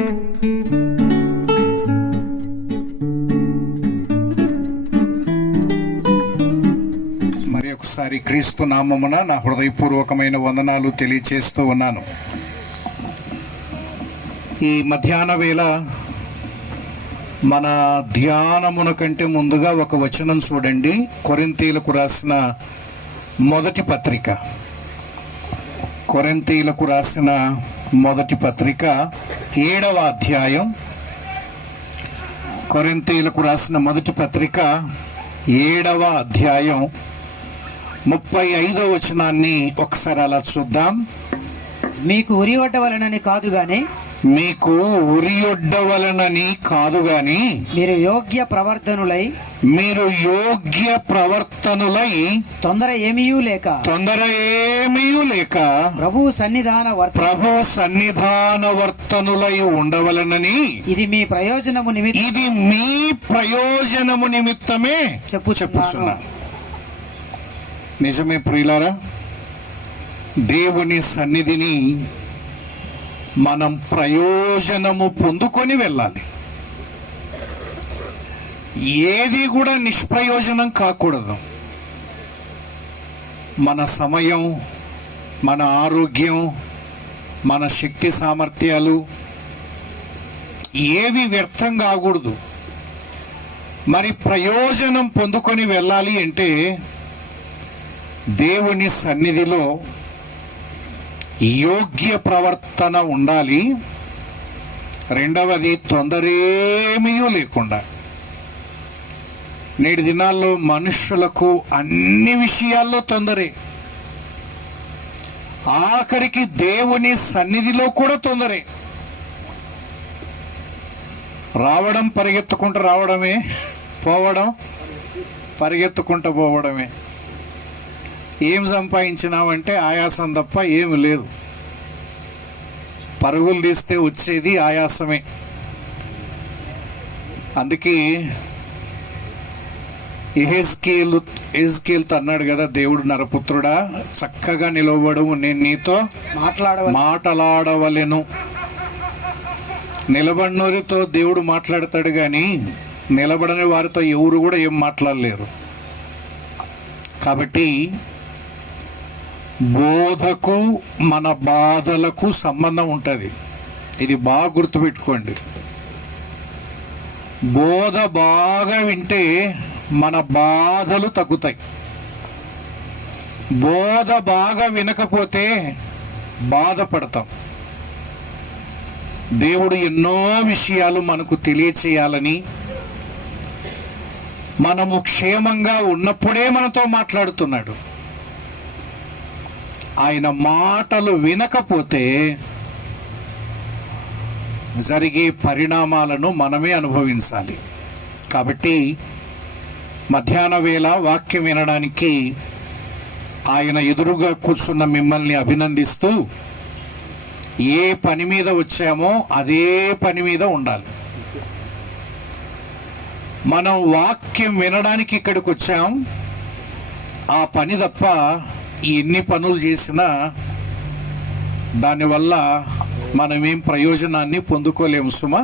మరి ఒకసారి క్రీస్తు నామమున నా హృదయపూర్వకమైన వందనాలు తెలియచేస్తూ ఉన్నాను. ఈ మధ్యాహ్న వేళ మన ధ్యానమున కంటే ముందుగా ఒక వచనం చూడండి. కొరింథీయులకు రాసిన మొదటి పత్రిక, కొరింథీయులకు రాసిన మొదటి పత్రిక 7వ అధ్యాయం. కొరింథీయులకు రాసిన మొదటి పత్రిక 7వ అధ్యాయం 35వ వచనాన్ని ఒకసారి అలా చూద్దాం. మీకు ఉరియొడ్డవలనని కాదు గాని, మీకు ఉరియొడ్డవలనని కాదు గాని, మీరు యోగ్య ప్రవర్తనులై తొందర ఏమీయూ లేక ప్రభు సన్నిధాన వర్తనులై ఉండవలనని ఇది మీ ప్రయోజనము నిమిత్తమే చెప్పుచున్నా. నిజమే ప్రియులారా, దేవుని సన్నిధిని మనం ప్రయోజనము పొందుకొని వెళ్ళాలి. ఏది కూడా నిష్ప్రయోజనం కాకూడదు. మన సమయం, మన ఆరోగ్యం, మన శక్తి సామర్థ్యాలు ఏవి వ్యర్థం కాకూడదు. మరి ప్రయోజనం పొందుకొని వెళ్ళాలి అంటే దేవుని సన్నిధిలో యోగ్య ప్రవర్తన ఉండాలి. రెండవది, తొందరేమీ లేకుండా. నేటి దినాల్లో మనుషులకు అన్ని విషయాల్లో తొందరే, ఆఖరికి దేవుని సన్నిధిలో కూడా తొందరే. రావడం పరిగెత్తుకుంటూ రావడమే, పోవడం పరిగెత్తుకుంటూ పోవడమే. ఏం సంపాదించినామంటే ఆయాసం తప్ప ఏమి లేదు. పరుగులు తీస్తే వచ్చేది ఆయాసమే. అందుకే ఎహెజ్కేలుతో అన్నాడు కదా దేవుడు, నరపుత్రుడా చక్కగా నిలవబడము, నేను నీతో మాట్లాడవలెను. నిలబడినోరితో దేవుడు మాట్లాడతాడు గాని నిలబడని వారితో ఎవరు కూడా ఏం మాట్లాడలేరు. కాబట్టి బోధకు మన బాధలకు సంబంధం ఉంటుంది. ఇది బాగా గుర్తుపెట్టుకోండి. బోధ బాగా వింటే మన బాధలు తగ్గుతాయి. బోధ బాగా వినకపోతే బాధపడతాం. దేవుడు ఎన్నో విషయాలు మనకు తెలియచేయాలని, మనము క్షేమంగా ఉన్నప్పుడే మనతో మాట్లాడుతున్నాడు. ఆయన మాటలు వినకపోతే జరిగే పరిణామాలను మనమే అనుభవించాలి. కాబట్టి మధ్యాహ్న వేళ వాక్యం వినడానికి ఆయన ఎదురుగా కూర్చున్న మిమ్మల్ని అభినందిస్తూ, ఏ పని మీద వచ్చామో అదే పని మీద ఉండాలి. మనం వాక్యం వినడానికి ఇక్కడికి వచ్చాం. ఆ పని తప్ప ఎన్ని పనులు చేసినా దానివల్ల మనమేం ప్రయోజనాన్ని పొందుకోలేము సుమా.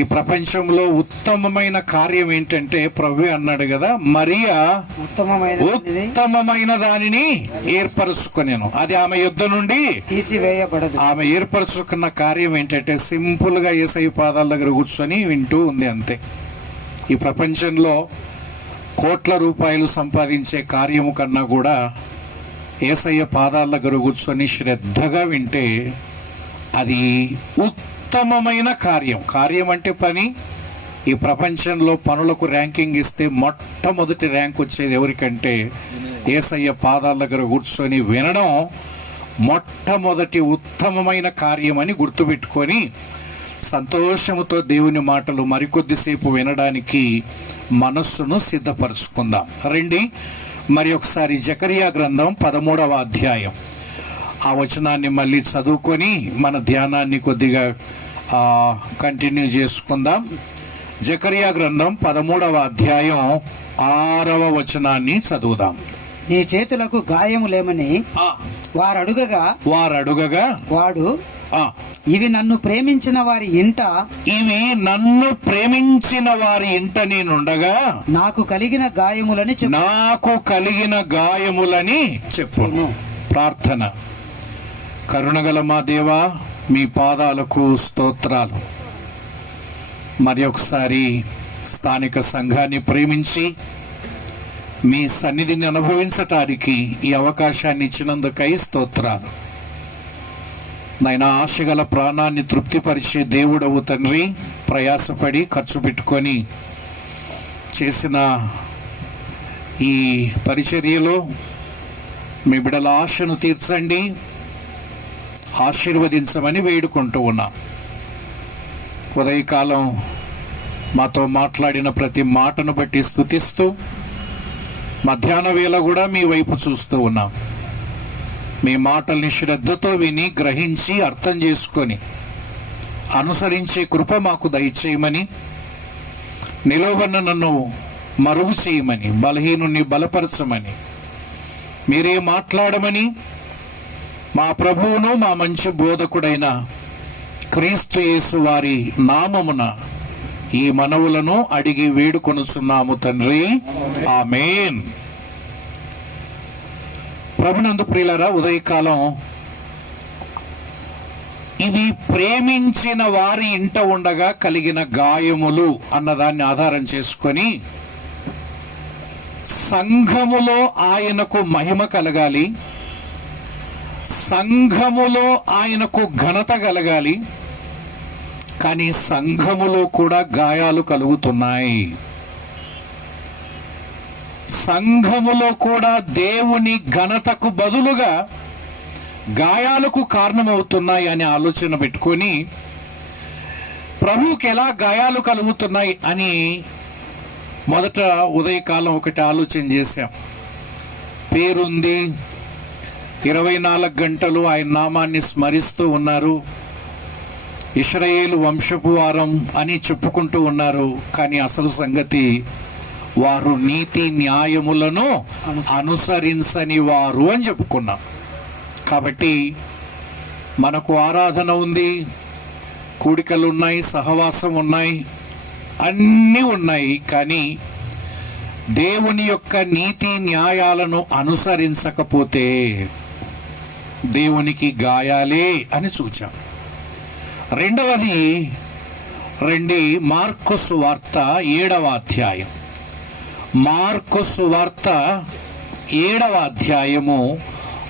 ఈ ప్రపంచంలో ఉత్తమమైన కార్యం ఏంటంటే ప్రభు అన్నాడు కదా, మరియా ఉత్తమమైన దానిని ఏర్పరచుకునేను, అది ఆమె యుద్ధ నుండి తీసివేయబడదు. ఆమె ఏర్పరచుకున్న కార్యం ఏంటంటే సింపుల్ గా యేసయ్య పాదాల దగ్గర కూర్చొని వింటూ ఉంది, అంతే. ఈ ప్రపంచంలో కోట్ల రూపాయలు సంపాదించే కార్యము కన్నా కూడా యేసయ్య పాదాల దగ్గర కూర్చొని శ్రద్ధగా వింటే అది ఉత్తమమైన కార్యం. కార్యం అంటే పని. ఈ ప్రపంచంలో పనులకు ర్యాంకింగ్ ఇస్తే మొట్టమొదటి ర్యాంక్ వచ్చేది ఎవరికంటే యేసయ్య పాదాల దగ్గర కూర్చొని వినడం మొట్టమొదటి ఉత్తమమైన కార్యం అని గుర్తుపెట్టుకొని సంతోషముతో దేవుని మాటలు మరికొద్దిసేపు వినడానికి మనస్సును సిద్ధపరచుకుందాం. రండి, మరి ఒకసారి జకరియా గ్రంథం 13వ అధ్యాయం ఆ వచనాన్ని మళ్ళీ చదువుకొని మన ధ్యానాన్ని కొద్దిగా కంటిన్యూ చేసుకుందాం. జకరియా గ్రంథం 13వ అధ్యాయం 6వ వచనాన్ని చదువుదాం. నీ చేతులకు గాయము లేమని వారు అడుగగా వాడు ఇవి నన్ను ప్రేమించిన వారి ఇంట ఇవి నన్ను ప్రేమించిన వారి ఇంట నేనుండగా నాకు కలిగిన గాయములని నాకు కలిగిన గాయములని చెప్పును. ప్రార్థన. కరుణగల మా దేవా, మీ పాదాలకు స్తోత్రాలు. మరి ఒకసారి స్థానిక సంఘాన్ని ప్రేమించి మీ సన్నిధిని అనుభవించటానికి ఈ అవకాశాన్ని ఇచ్చినందుకై స్తోత్రాలు. నాయన, ఆశగల ప్రాణాన్ని తృప్తిపరిచే దేవుడవు తండ్రి. ప్రయాసపడి ఖర్చు పెట్టుకొని చేసిన ఈ పరిచర్యలో మీ బిడ్డల ఆశను తీర్చండి, ఆశీర్వదించమని వేడుకుంటూ ఉన్నాం. ఉదయకాలం మాతో మాట్లాడిన ప్రతి మాటను బట్టి స్తుతిస్తూ మధ్యాహ్న వేళ కూడా మీ వైపు చూస్తూ ఉన్నాం. మీ మాటల్ని శ్రద్ధతో విని గ్రహించి అర్థం చేసుకొని అనుసరించే కృప మాకు దయచేయమని, నిలవబడిన నన్ను మరుగు చేయమని, బలహీనుణ్ణి బలపరచమని, మీరే మాట్లాడమని మా ప్రభువును మా మంచి బోధకుడైన క్రీస్తు యేసు వారి నామమున ఈ మనవులను అడిగి వేడుకొనుచున్నాము తండ్రి, ఆమేన్. ప్రభునందు ప్రియులారా, ఉదయకాలం ఇవి ప్రేమించిన వారి ఇంట ఉండగా కలిగిన గాయములు అన్నదాన్ని ఆధారం చేసుకొని సంఘములో ఆయనకు మహిమ కలగాలి, సంఘములో ఆయనకు ఘనత కలగాలి, కానీ సంఘములో కూడా గాయాలు కలుగుతున్నాయి. సంఘములో కూడా దేవుని ఘనతకు బదులుగా గాయాలకు కారణమవుతున్నాయి అని ఆలోచన పెట్టుకొని ప్రభువుకి ఎలా గాయాలు కలుగుతున్నాయి అని మొదట ఉదయకాలం ఒకటి ఆలోచన చేశాం. పేరుంది, 24 గంటలు ఆయన నామాన్ని స్మరిస్తూ ఉన్నారు, ఇశ్రాయేలు వంశపు వారం అని చెప్పుకుంటూ ఉన్నారు. కానీ అసలు సంగతి వారు నీతి న్యాయములను అనుసరించని వారు అని చెప్పుకున్నాం. కాబట్టి మనకు ఆరాధన ఉంది, కూడికలు ఉన్నాయి, సహవాసం ఉన్నాయి, అన్నీ ఉన్నాయి. కానీ దేవుని యొక్క నీతి న్యాయాలను అనుసరించకపోతే దేవునికి గాయాలే అని చూచాం. రెండవది రండి, మార్కు సువార్త 7వ అధ్యాయం. మార్కు సువార్త 7వ అధ్యాయము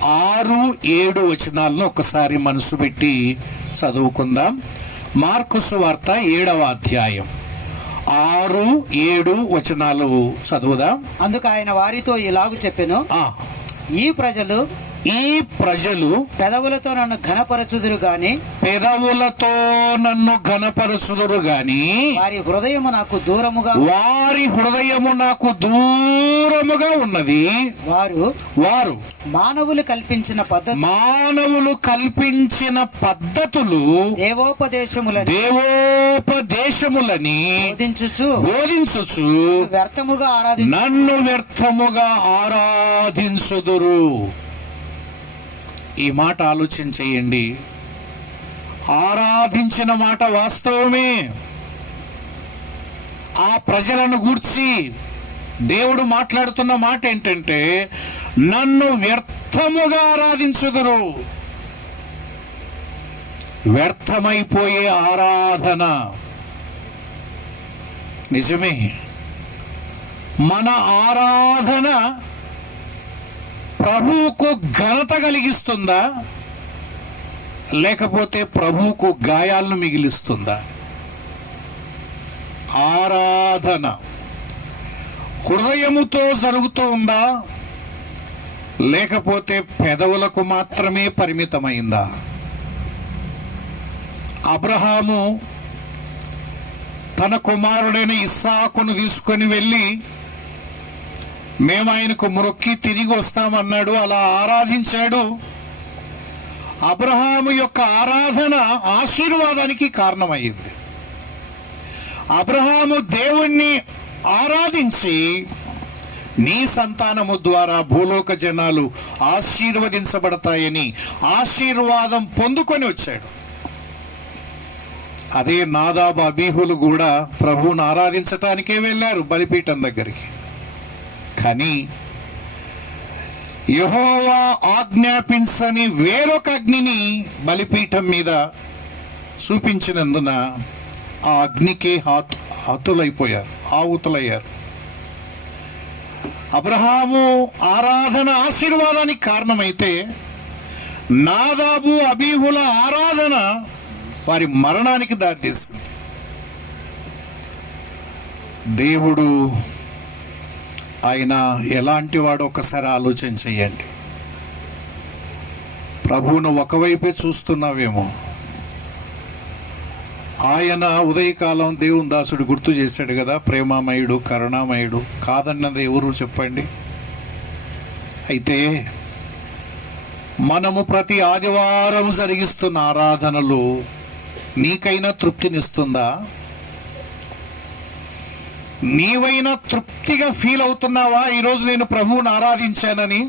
6-7 వచనాలను ఒకసారి మనసు పెట్టి చదువుకుందాం. మార్కు సువార్త 7వ అధ్యాయం 6-7 వచనాలు చదువుదాం. అందుకు ఆయన వారితో ఇలాగు చెప్పెను, ఈ ప్రజలు పెదవులతో నన్ను ఘనపరచుదురు గాని వారి హృదయము నాకు దూరముగా ఉన్నది. వారు మానవులు కల్పించిన పద్ధతులు దేవోపదేశములని బోధించుచు నన్ను వ్యర్థముగా ఆరాధించుదురు. ఈ మాట ఆలోచన చేయండి. ఆరాధించిన మాట వాస్తవమే. ఆ ప్రజలను గూర్చి దేవుడు మాట్లాడుతున్న మాట ఏంటంటే, నన్ను వ్యర్థముగా ఆరాధించుదురు. వ్యర్థమైపోయే ఆరాధన. నిజమే, మన ఆరాధన ప్రభువుకు ఘనత కలిగిస్తుందా, లేకపోతే ప్రభువుకు గాయాలను మిగిలిస్తుందా? ఆరాధన హృదయముతో జరుగుతూ ఉందా, లేకపోతే పెదవులకు మాత్రమే పరిమితమైందా? అబ్రహాము తన కుమారుడైన ఇస్సాకును తీసుకొని వెళ్ళి మేము ఆయనకు మొక్కి తిరిగి వస్తామన్నాడు. అలా ఆరాధించాడు. అబ్రహాము యొక్క ఆరాధన ఆశీర్వాదానికి కారణమైంది. అబ్రహాము దేవుణ్ణి ఆరాధించి నీ సంతానము ద్వారా భూలోక జనాలు ఆశీర్వదించబడతాయని ఆశీర్వాదం పొందుకొని వచ్చాడు. అదే నాదాబు అబీహులు కూడా ప్రభువును ఆరాధించటానికే వెళ్ళారు బలిపీఠం దగ్గరికి. కానీ యెహోవా ఆజ్ఞాపించని వేరొక అగ్నిని బలిపీఠం మీద చూపించినందున ఆ అగ్నికే ఆహుతులయ్యారు. అబ్రహాము ఆరాధన ఆశీర్వాదానికి కారణమైతే నాదాబు అబీహుల ఆరాధన వారి మరణానికి దారితీసింది. దేవుడు ఆయన ఎలాంటి వాడు ఒకసారి ఆలోచన చెయ్యండి. ప్రభువును ఒకవైపే చూస్తున్నావేమో. ఆయన ఉదయకాలం దేవుని దాసుడు గుర్తు చేశాడు కదా, ప్రేమామయుడు, కరుణామయుడు. కాదన్నది ఎవరు చెప్పండి? అయితే మనము ప్రతి ఆదివారం జరిగిస్తున్న ఆరాధనలు నీకైనా తృప్తినిస్తుందా? నీవైనా తృప్తిగా ఫీల్ అవుతున్నావా ఈరోజు నేను ప్రభువుని ఆరాధించానని?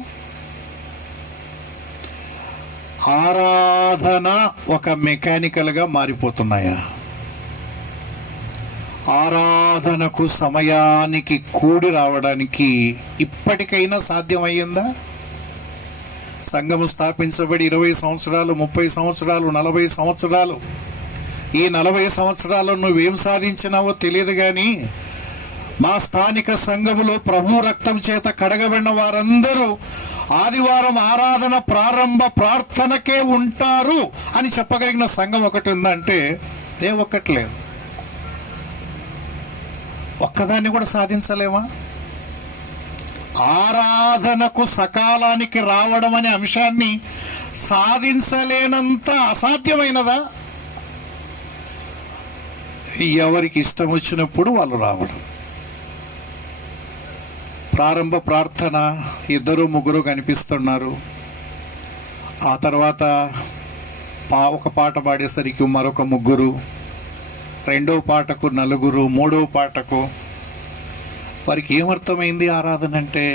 ఆరాధన ఒక మెకానికల్గా మారిపోతున్నాయా? ఆరాధనకు సమయానికి కూడి రావడానికి ఇప్పటికైనా సాధ్యమయ్యిందా? సంఘము స్థాపించబడి 20 సంవత్సరాలు, 30 సంవత్సరాలు, 40 సంవత్సరాలు. ఈ 40 సంవత్సరాలు నువ్వేం సాధించినావో తెలియదు కానీ మా స్థానిక సంఘములో ప్రభు రక్తం చేత కడగబడిన వారందరూ ఆదివారం ఆరాధన ప్రారంభ ప్రార్థనకే ఉంటారు అని చెప్పగలిగిన సంఘం ఒకటి ఉందంటే ఒక్కట్లేదు. ఒక్కదాన్ని కూడా సాధించలేమా? ఆరాధనకు సకాలానికి రావడం అనే అంశాన్ని సాధించలేనంత అసాధ్యమైనదా? ఎవరికి ఇష్టం వచ్చినప్పుడు వాళ్ళు రావడం. ప్రారంభ ప్రార్థన 2-3 కనిపిస్తున్నారు. ఆ తర్వాత ఒక పాట పాడేసరికి మరొక 3, రెండో పాటకు 4, మూడో పాటకు. వారికి ఏమర్థమైంది ఆరాధన అంటే?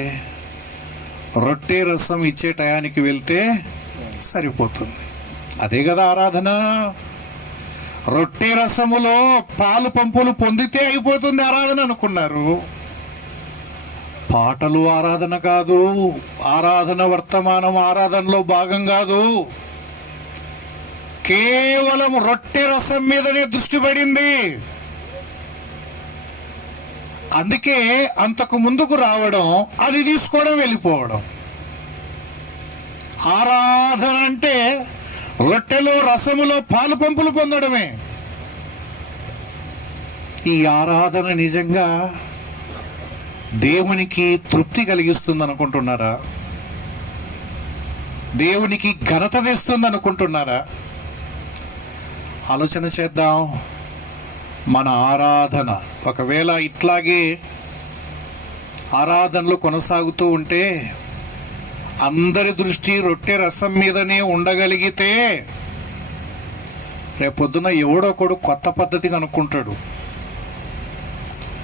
రొట్టె రసం ఇచ్చే టయానికి వెళ్తే సరిపోతుంది. అదే కదా ఆరాధన. రొట్టె రసములో పాలు పంపులు పొందితే అయిపోతుంది ఆరాధన అనుకున్నారు. పాటలు ఆరాధన కాదు, ఆరాధన వర్తమానం ఆరాధనలో భాగం కాదు. కేవలం రొట్టె రసం మీదనే దృష్టి పడింది. అందుకే అంతకు ముందుకు రావడం, అది తీసుకోవడం, వెళ్ళిపోవడం. ఆరాధన అంటే రొట్టెలో రసములో పాలు పంపులు పొందడమే. ఈ ఆరాధన నిజంగా దేవునికి తృప్తి కలిగిస్తుంది అనుకుంటున్నారా? దేవునికి ఘనత తెస్తుంది అనుకుంటున్నారా? ఆలోచన చేద్దాం. మన ఆరాధన ఒకవేళ ఇట్లాగే ఆరాధనలు కొనసాగుతూ ఉంటే, అందరి దృష్టి రొట్టె రసం మీదనే ఉండగలిగితే, రేపొద్దున ఎవడొకడు కొత్త పద్ధతి కనుక్కుంటాడు.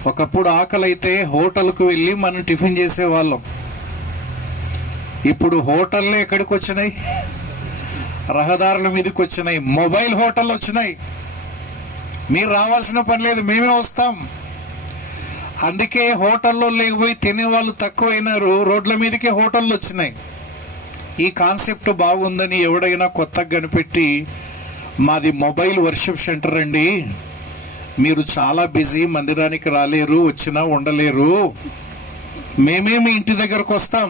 ఒకప్పుడు ఆకలైతే హోటల్కు వెళ్ళి మనం టిఫిన్ చేసేవాళ్ళం. ఇప్పుడు హోటల్లే ఎక్కడికి వచ్చినాయి? రహదారుల మీదకి వచ్చినాయి. మొబైల్ హోటల్ వచ్చినాయి. మీరు రావాల్సిన పని లేదు, మేమే వస్తాం. అందుకే హోటల్లో లేకపోయి తినేవాళ్ళు తక్కువైనారు. రోడ్ల మీదకే హోటళ్ళు వచ్చినాయి. ఈ కాన్సెప్ట్ బాగుందని ఎవడైనా కొత్తగా కనిపెట్టి, మాది మొబైల్ వర్షిప్ సెంటర్ అండి, మీరు చాలా బిజీ, మందిరానికి రాలేరు, వచ్చినా ఉండలేరు, మేమేమి ఇంటి దగ్గరకు వస్తాం,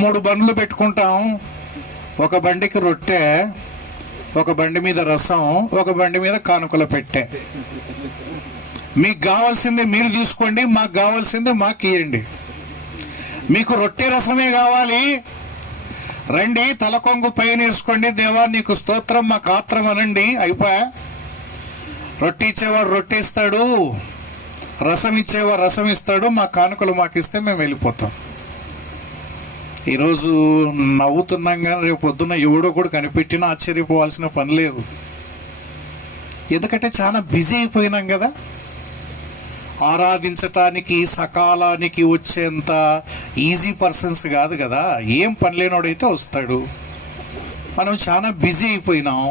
3 బండ్లు పెట్టుకుంటాం. ఒక బండికి రొట్టె, ఒక బండి మీద రసం, ఒక బండి మీద కానుకల పెట్టె. మీకు కావాల్సిందే మీరు తీసుకోండి, మాకు కావాల్సిందే మాకు ఇవ్వండి. మీకు రొట్టె రసమే కావాలి, రండి, తలకొంగు పైన వేసుకోండి, దేవా నీకు స్తోత్రం, మాకు ఆత్రం అనండి, అయిపోయా. రొట్టె ఇచ్చేవాడు రొట్టె ఇస్తాడు, రసం ఇచ్చేవాడు రసం ఇస్తాడు, మా కానుకలు మాకు ఇస్తే మేము వెళ్ళిపోతాం. ఈరోజు నవ్వుతున్నాం కానీ రేపు పొద్దున్న ఎవడో కూడా కనిపెట్టినా ఆశ్చర్యపోవాల్సిన పని లేదు. ఎందుకంటే చాలా బిజీ అయిపోయినాం కదా. ఆరాధించటానికి సకాలానికి వచ్చేంత ఈజీ పర్సన్స్ కాదు కదా. ఏం పని లేనోడైతే వస్తాడు, మనం చాలా బిజీ అయిపోయినాం.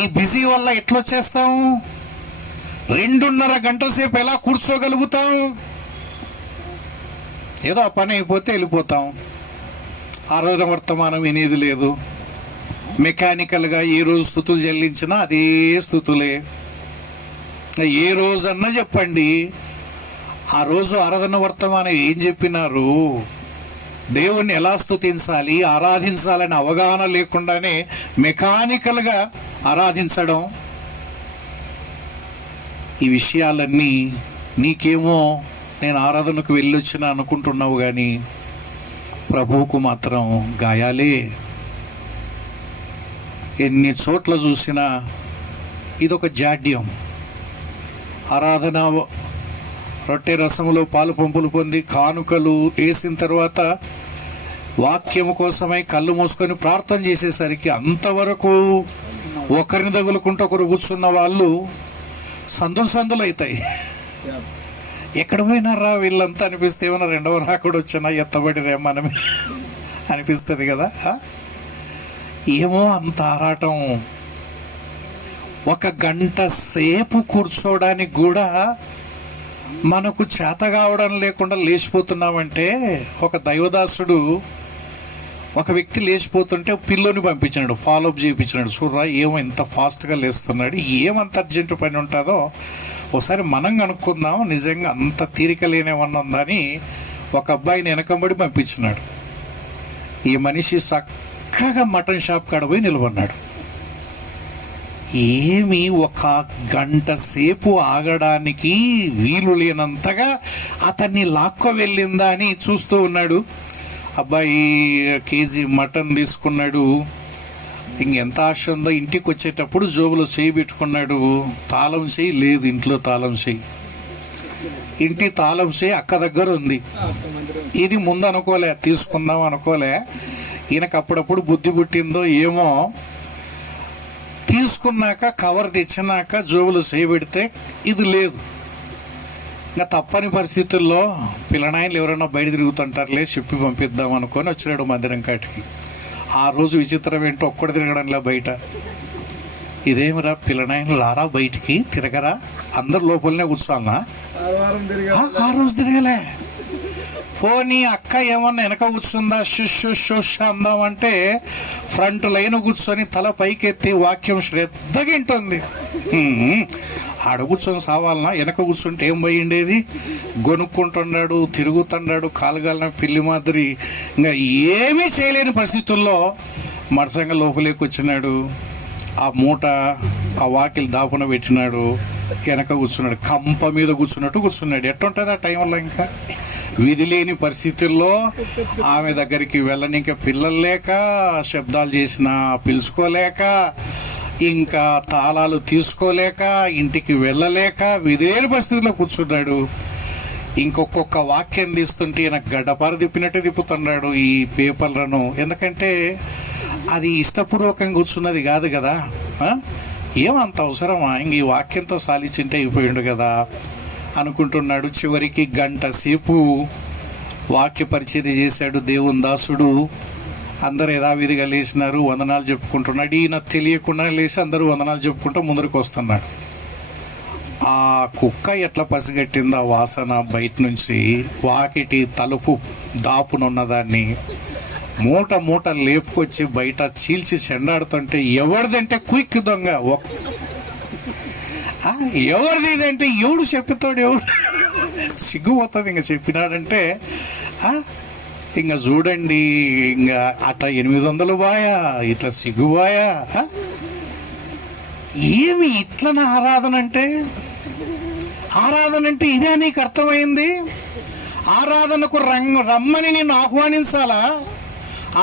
ఈ బిజీ వల్ల ఎట్లొచ్చేస్తాం? 2.5 గంటల సేపు ఎలా కూర్చోగలుగుతాం? ఏదో ఆ పని అయిపోతే వెళ్ళిపోతాం. ఆరాధన వర్తమానం వినేది లేదు. మెకానికల్గా ఏ రోజు స్తుతులు చెల్లించినా అదే స్తుతులే. ఏ రోజన్నా చెప్పండి, ఆ రోజు ఆరాధన వర్తమానం ఏం చెప్పినారు? దేవుణ్ణి ఎలా స్తుతించాలి, ఆరాధించాలని అవగాహన లేకుండానే మెకానికల్గా ఆరాధించడం. ఈ విషయాలన్నీ నీకేమో నేను ఆరాధనకు వెళ్ళొచ్చిన అనుకుంటున్నావు, కానీ ప్రభువుకు మాత్రం గాయాలే. ఎన్ని చోట్ల చూసినా ఇదొక జాడ్యం. ఆరాధన రొట్టె రసములో పాలు పంపులు పొంది కానుకలు వేసిన తర్వాత వాక్యము కోసమై కళ్ళు మూసుకొని ప్రార్థన చేసేసరికి అంతవరకు ఒకరిని తగులుకుంటూ ఒకరు కూర్చున్న వాళ్ళు సందులు అవుతాయి. ఎక్కడ పోయినారా వీళ్ళంతా అనిపిస్తే, ఏమన్నా 2వ రాకుడు వచ్చినా ఎత్తబడి రేమనమే అనిపిస్తుంది కదా. ఏమో అంత ఆరాటం. 1 గంట సేపు కూర్చోడానికి కూడా మనకు చేత కావడం లేకుండా లేచిపోతున్నామంటే, ఒక దైవదాసుడు ఒక వ్యక్తి లేచిపోతుంటే పిల్లోని పంపించాడు, ఫాలోఅప్ చేయించినాడు. చూడరా ఏమో ఎంత ఫాస్ట్గా లేస్తున్నాడు, ఏమంత అర్జెంటు పని ఉంటుందో ఒకసారి మనం కనుక్కుందాం, నిజంగా అంత తీరిక లేనేమన్నా ఉందని ఒక అబ్బాయిని వెనకంబడి పంపించినాడు. ఈ మనిషి చక్కగా మటన్ షాప్ కాడ పోయి నిలబడినాడు. ఏమి 1 గంట సేపు ఆగడానికి వీలు లేనంతగా అతన్ని లాక్కో వెళ్ళిందా అని చూస్తూ ఉన్నాడు. అబ్బాయి కేజీ మటన్ తీసుకున్నాడు. ఇంకెంత ఆశ ఉందో, ఇంటికి వచ్చేటప్పుడు జోబులో చేయి పెట్టుకున్నాడు. తాళం చేయి లేదు ఇంట్లో, తాళం చేయి ఇంటి తాళం చేయి అక్క దగ్గర ఉంది. ఇది ముందు అనుకోలే, తీసుకుందాం అనుకోలే. ఈయనకు అప్పుడప్పుడు బుద్ధి పుట్టిందో ఏమో, తీసుకున్నాక కవర్ తెచ్చినాక జోబులు చేయబెడితే ఇది లేదు. ఇంకా తప్పని పరిస్థితుల్లో పిల్లనాయనలు ఎవరైనా బయట తిరుగుతుంటారులే చెప్పి పంపిద్దాం అనుకొని వచ్చినాడు మందిరం కాటికి. ఆ రోజు విచిత్రం ఏంటో ఒక్కడు తిరగడంలా బయట. ఇదేమిరా పిల్లనాయనలు రారా బయటికి తిరగరా, అందరు లోపలనే కూర్చోాలనా? ఆ రోజు తిరగలే. పోనీ అక్క ఏమన్నా వెనక కూర్చుందా, షుష్ అందామంటే ఫ్రంట్ లైన్ కూర్చొని తల పైకెత్తి వాక్యం శ్రద్ధగా వింటుంది. ఆడ కూర్చొని సావాలనా? వెనక కూర్చుంటే ఏం పోయిండేది? గొనుక్కుంటున్నాడు, తిరుగుతున్నాడు, కాలుగాలిన పిల్లి మాదిరి. ఇంకా ఏమీ చేయలేని పరిస్థితుల్లో మరసంగా లోపలికి వచ్చినాడు. ఆ మూట ఆ వాకిలి దాపున పెట్టినాడు, వెనక కూర్చున్నాడు, కంప మీద కూర్చున్నట్టు కూర్చున్నాడు. ఎట్టుంటుంది ఆ టైంలో? ఇంకా విధి లేని పరిస్థితుల్లో ఆమె దగ్గరికి వెళ్ళని, ఇంకా పిల్లలు లేక, శబ్దాలు చేసినా పిలుచుకోలేక, ఇంకా తాళాలు తీసుకోలేక, ఇంటికి వెళ్ళలేక విధేని పరిస్థితుల్లో కూర్చున్నాడు. ఇంకొక వాక్యం తీస్తుంటే నాకు గడ్డపార తిప్పినట్టే తిప్పుతున్నాడు ఈ పేపర్లను. ఎందుకంటే అది ఇష్టపూర్వకంగా కూర్చున్నది కాదు కదా. ఏమంత అవసరమా? ఇంక ఈ వాక్యంతో సాలిచింటే అయిపోయిండు కదా అనుకుంటున్నాడు. చివరికి 1 గంట సేపు వాక్య పరిచర్య చేశాడు దేవుని దాసుడు. అందరు యథావిధిగా లేచినారు, వందనాలు చెప్పుకుంటున్నాడు. ఈయన తెలియకుండా లేచి అందరూ వందనాలు చెప్పుకుంటూ ముందరికి వస్తున్నాడు. ఆ కుక్క ఎట్లా పసిగట్టిందో ఆ వాసన బయట నుంచి, వాకిటి తలుపు దాపునున్నదాన్ని మూట లేపుకొచ్చి బయట చీల్చి చెండాడుతుంటే, ఎవరిదంటే క్విక్ దొంగ, ఎవరిది ఇదంటే ఎవడు చెప్పుతాడు, ఎవడు సిగ్గుపోతుంది. ఇంకా చెప్పినాడంటే ఇంకా చూడండి, ఇంకా అట్లా 800 బాయా, ఇట్లా సిగ్గుబాయా. ఏమి ఇట్లా నా ఆరాధన అంటే? ఆరాధన అంటే ఇదే నీకు అర్థమైంది? ఆరాధనకు రమ్మని నేను ఆహ్వానించాలా?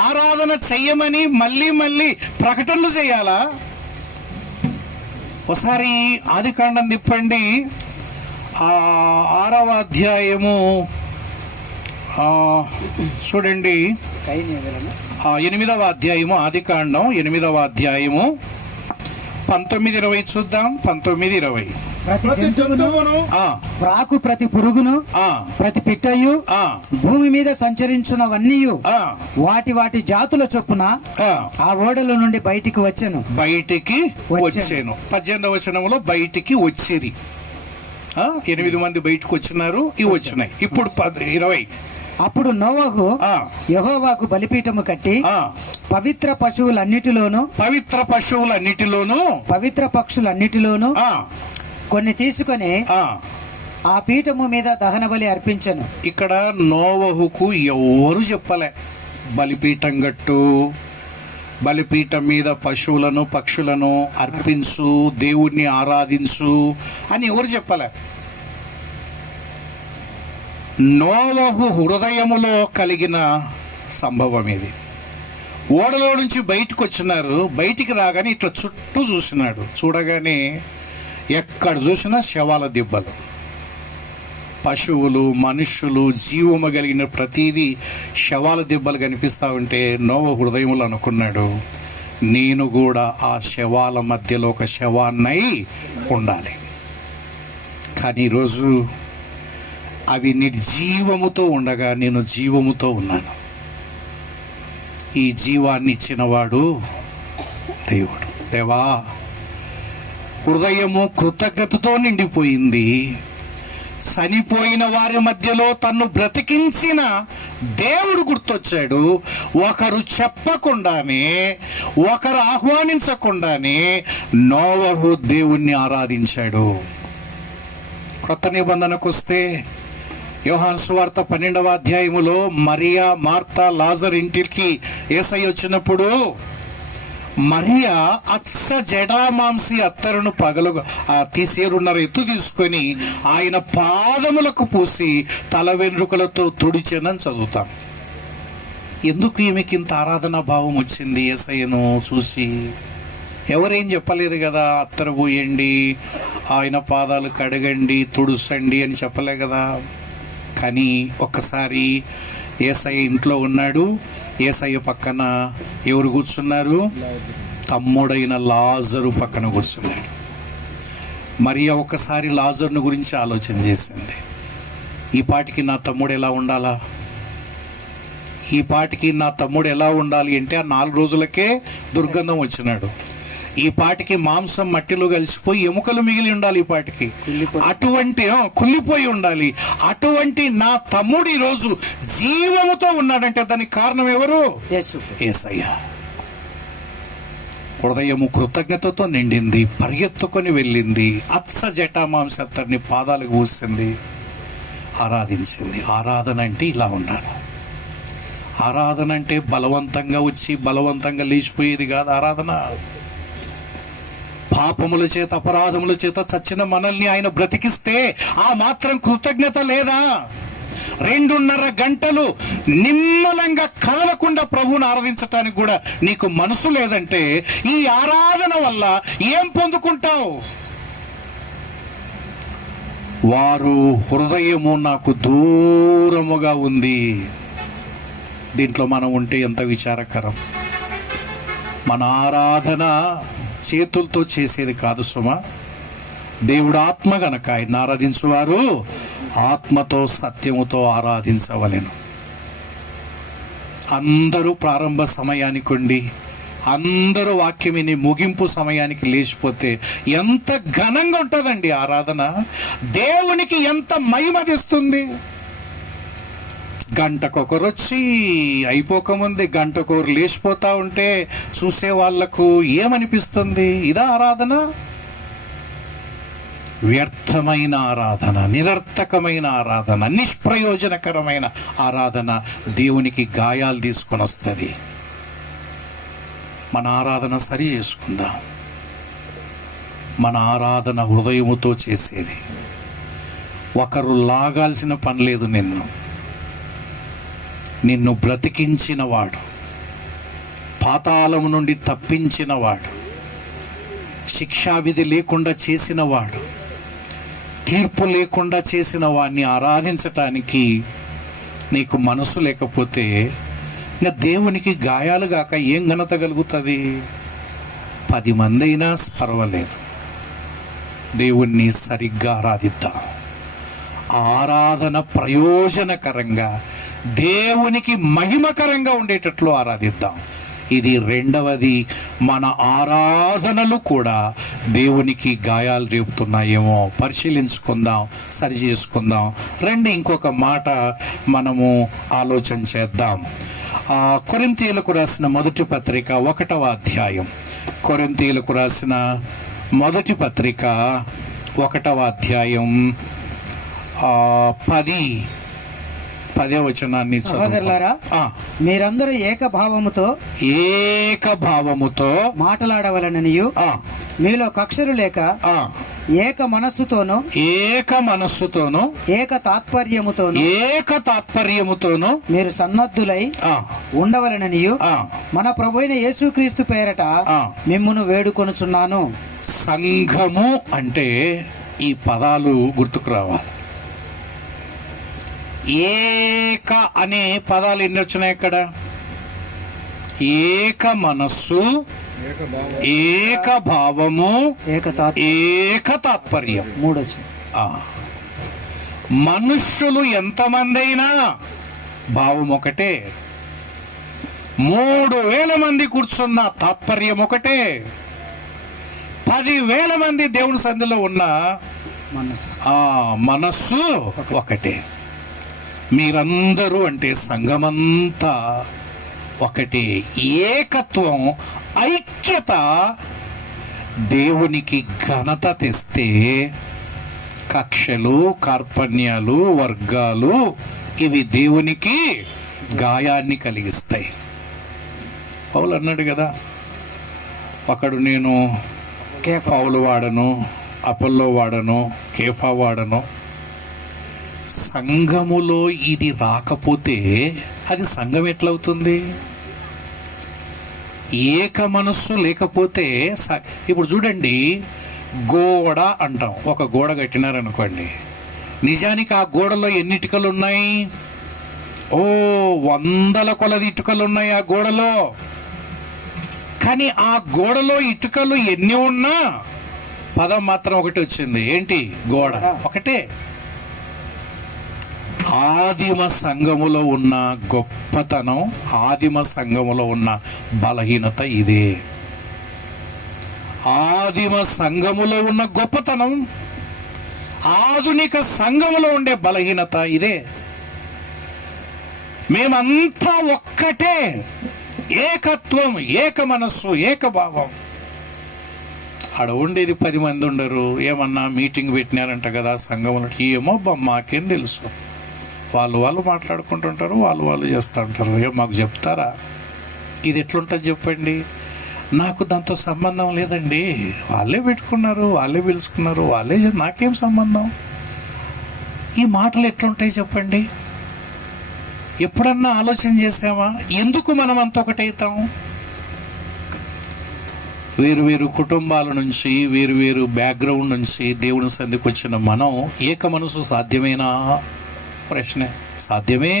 ఆరాధన చెయ్యమని మళ్ళీ ప్రకటనలు చేయాలా? ఒకసారి ఆదికాండం తిప్పండి, 6వ అధ్యాయము చూడండి. 8వ అధ్యాయము, ఆదికాండం 8వ అధ్యాయము 19-20 చూద్దాం. 19-20 ప్రతి జంతువును, ఆ, ప్రాకు ప్రతి పురుగును, ఆ, ప్రతి పిట్టయు, ఆ, భూమి మీద సంచరించున్నవన్నీ ఆ, వాటి వాటి జాతుల చొప్పున ఆ. ఆ ఓడల నుండి బయటికి వచ్చెను. బయటికి వచ్చాను. 18వ వచనంలో బయటికి వచ్చిరి. 8 మంది బయటకు వచ్చినారు, ఇవి వచ్చినాయి. ఇప్పుడు 20. అప్పుడు నోవహు ఆ, యెహోవాకు బలిపీఠము కట్టి ఆ, పవిత్ర పశువులన్నిటిలోను, పవిత్ర పశువులన్నిటిలోనూ, పవిత్ర పక్షులన్నిటిలోను ఆ, కొన్ని తీసుకొని ఆ. ఆ పీఠము మీద దహన బలి అర్పించెను. ఇక్కడ నోవహుకు ఎవరు చెప్పలే బలిపీఠం గట్టు, బలిపీఠం మీద పశువులను పక్షులను అర్పించు, దేవుణ్ణి ఆరాధించు అని ఎవరు చెప్పలే. నోవహు హృదయములో కలిగిన సంభవం ఇది. ఓడలో నుంచి బయటకు వచ్చినారు. బయటికి రాగానే ఇట్లా చుట్టూ చూసినాడు. చూడగానే ఎక్కడ చూసినా శవాల దిబ్బలు, పశువులు, మనుష్యులు, జీవము కలిగిన ప్రతిదీ శవాల దిబ్బలు కనిపిస్తా ఉంటే నోవ హృదయములు అనుకున్నాడు, నేను కూడా ఆ శవాల మధ్యలో ఒక శవాన్నై ఉండాలి. కానీ ఈరోజు అవి నిర్జీవముతో ఉండగా నేను జీవముతో ఉన్నాను. ఈ జీవాన్ని ఇచ్చినవాడు దేవుడు. దేవా, హృదయము కృతజ్ఞతతో నిండిపోయింది. చనిపోయిన వారి మధ్యలో తన్ను బ్రతికించిన దేవుడు గుర్తొచ్చాడు. ఒకరు చెప్పకుండానే, ఒకరు ఆహ్వానించకుండానే నోవహు దేవుణ్ణి ఆరాధించాడు. కొత్త నిబంధనకు వస్తే యోహాను సువార్త 12వ అధ్యాయములో మరియా, మార్తా, లాజర్ ఇంటికి యేసయ్య వచ్చినప్పుడు మరియా అచ్చ జడామాంసి అత్తరును తీసేరున్నర ఎత్తు తీసుకొని ఆయన పాదములకు పూసి తల వెంట్రుకలతో తుడిచెనని చదువుతాం. ఎందుకు ఈమెకి ఇంత ఆరాధనా భావం వచ్చింది యేసయ్యను చూసి? ఎవరేం చెప్పలేదు కదా, అత్తరు పోయండి, ఆయన పాదాలు కడగండి, తుడుసండి అని చెప్పలే కదా. కానీ ఒక్కసారి యేసయ్య ఇంట్లో ఉన్నాడు. యేసయ్య పక్కన ఎవరు కూర్చున్నారు? తమ్ముడైన లాజరు పక్కన కూర్చున్నాడు. మరియా ఒకసారి లాజరును గురించి ఆలోచన చేసింది. ఈ పాటికి నా తమ్ముడు ఎలా ఉండాలా? ఈ పాటికి నా తమ్ముడు ఎలా ఉండాలి అంటే ఆ 4 రోజులకే దుర్గంధం వచ్చినాడు. ఈ పాటికి మాంసం మట్టిలో కలిసిపోయి ఎముకలు మిగిలి ఉండాలి. ఈ పాటికి అటువంటి కుళ్ళిపోయి ఉండాలి. అటువంటి నా తమ్ముడు ఈ రోజు జీవముతో ఉన్నాడంటే దానికి కారణం ఎవరు? యేసయ్య. హృదయము కృతజ్ఞతతో నిండింది. పరిగెత్తుకొని వెళ్ళింది. అత్స జటామాంసత్తర్ని పాదాలకు పూసింది, ఆరాధించింది. ఆరాధన అంటే ఇలా ఉండాలి. ఆరాధన అంటే బలవంతంగా వచ్చి బలవంతంగా లేచిపోయేది కాదు. ఆరాధన పాపముల చేత, అపరాధముల చేత చచ్చిన మనల్ని ఆయన బ్రతికిస్తే ఆ మాత్రం కృతజ్ఞత లేదా? 2.5 గంటలు నిమ్మలంగా కదలకుండా ప్రభువుని ఆరాధించటానికి కూడా నీకు మనసు లేదంటే ఈ ఆరాధన వల్ల ఏం పొందుకుంటావు? వారు హృదయము నాకు దూరముగా ఉంది. దీంట్లో మనం ఉంటే ఎంత విచారకరం. మన ఆరాధన చేతులతో చేసేది కాదు సుమా. దేవుడు ఆత్మ గనక ఆయన ఆరాధించువారు ఆత్మతో సత్యముతో ఆరాధించవలెను. అందరూ ప్రారంభ సమయానికి ఉండి అందరూ వాక్యమిని ముగింపు సమయానికి లేచిపోతే ఎంత ఘనంగా ఉంటుందండి ఆరాధన. దేవునికి ఎంత మహిమ తెస్తుంది. గంటకొకరు వచ్చి అయిపోకముందే గంటకొకరు లేచిపోతా ఉంటే చూసే వాళ్లకు ఏమనిపిస్తుంది? ఇదా ఆరాధన? వ్యర్థమైన ఆరాధన, నిరర్థకమైన ఆరాధన, నిష్ప్రయోజనకరమైన ఆరాధన దేవునికి గాయాలు తీసుకొని వస్తుంది. మన ఆరాధన సరి చేసుకుందాం. మన ఆరాధన హృదయముతో చేసేది. ఒకరు లాగాల్సిన పని లేదు. నిన్ను బ్రతికించినవాడు, పాతాళము నుండి తప్పించినవాడు, శిక్షావిధి లేకుండా చేసినవాడు, తీర్పు లేకుండా చేసిన వాడిని ఆరాధించటానికి నీకు మనసు లేకపోతే ఇంకా దేవునికి గాయాలు గాక ఏం ఘనత కలుగుతుంది? 10 మంది అయినా పర్వాలేదు. దేవుణ్ణి సరిగ్గా ఆరాధిద్దాం. ఆరాధన ప్రయోజనకరంగా, దేవునికి మహిమకరంగా ఉండేటట్లు ఆరాధిద్దాం. ఇది రెండవది. మన ఆరాధనలు కూడా దేవునికి గాయాలు రేపుతున్నాయేమో పరిశీలించుకుందాం, సరి చేసుకుందాం. రండి, ఇంకొక మాట మనము ఆలోచన చేద్దాం. కొరింథీయులకు రాసిన మొదటి పత్రిక 1వ అధ్యాయం. కొరింథీయులకు రాసిన మొదటి పత్రిక 1వ అధ్యాయం 10వ వచనాన్ని సహోదరులారా, మీరందరూ ఏకభావముతో మాట్లాడవలననియు, మీలో కక్షలు లేక ఏక మనస్సుతోను ఏక తాత్పర్యముతోను మీరు సన్నద్ధులై ఉండవలననియు మన ప్రభువైన యేసుక్రీస్తు పేరట మిమ్మును వేడుకొనుచున్నాను. సంఘము అంటే ఈ పదాలు గుర్తుకు రావాలి. ఏక అనే పదాలు ఎన్ని వచ్చినాయి ఇక్కడ? ఏక మనస్సు, ఏక భావము, ఏక తాత్పర్యం. 3 వచ్చింది. మనుష్యులు ఎంతమంది అయినా భావం ఒకటే. 3,000 మంది కూర్చున్న తాత్పర్యం ఒకటే. 10,000 మంది దేవుని సన్నిధిలో ఉన్న మనస్సు ఒకటే. మీరందరూ అంటే సంఘమంతా ఒకటే. ఏకత్వం, ఐక్యత దేవునికి ఘనత తెస్తే కక్షలు, కార్పణ్యాలు, వర్గాలు ఇవి దేవునికి గాయాన్ని కలిగిస్తాయి. పౌలు అన్నాడు కదా, ఒకడు నేను పౌలు వాడను, అపోల్లో వాడను, కేఫా వాడను. సంఘములో ఇది రాకపోతే అది సంఘం ఎట్లవుతుంది? ఏక మనస్సు లేకపోతే ఇప్పుడు చూడండి, గోడ అంటాం. ఒక గోడ కట్టినారనుకోండి, నిజానికి ఆ గోడలో ఎన్ని ఇటుకలు ఉన్నాయి? 100 కొలది ఇటుకలు ఉన్నాయి ఆ గోడలో. కానీ ఆ గోడలో ఇటుకలు ఎన్ని ఉన్నా పదం మాత్రం ఒకటి వచ్చింది. ఏంటి? గోడ ఒకటే. ఆదిమ సంఘములో ఉన్న గొప్పతనం, ఆదిమ సంఘములో ఉన్న బలహీనత ఇదే. ఆదిమ సంఘములో ఉన్న గొప్పతనం, ఆధునిక సంఘములో ఉండే బలహీనత ఇదే. మేమంతా ఒక్కటే. ఏకత్వం, ఏక మనస్సు, ఏకభావం. ఆడ ఉండేది 10 మంది ఉండరు. ఏమన్నా మీటింగ్ పెట్టినారంట కదా సంఘంలో. ఏమో మాకేం తెలుసు, వాళ్ళు మాట్లాడుకుంటుంటారు, వాళ్ళు చేస్తూ ఉంటారు. మాకు చెప్తారా? ఇది ఎట్లుంటుంది చెప్పండి? నాకు దాంతో సంబంధం లేదండి. వాళ్ళే పెట్టుకున్నారు, వాళ్ళే పిలుచుకున్నారు, వాళ్ళే, నాకేం సంబంధం? ఈ మాటలు ఎట్లుంటాయి చెప్పండి? ఎప్పుడన్నా ఆలోచన చేసామా? ఎందుకు మనం అంత ఒకటైతాం? వేరు కుటుంబాల నుంచి, వేరు బ్యాక్గ్రౌండ్ నుంచి దేవుని సన్నిధికి వచ్చిన మనం ఏక మనసు సాధ్యమేనా? ప్రశ్న. సాధ్యమే.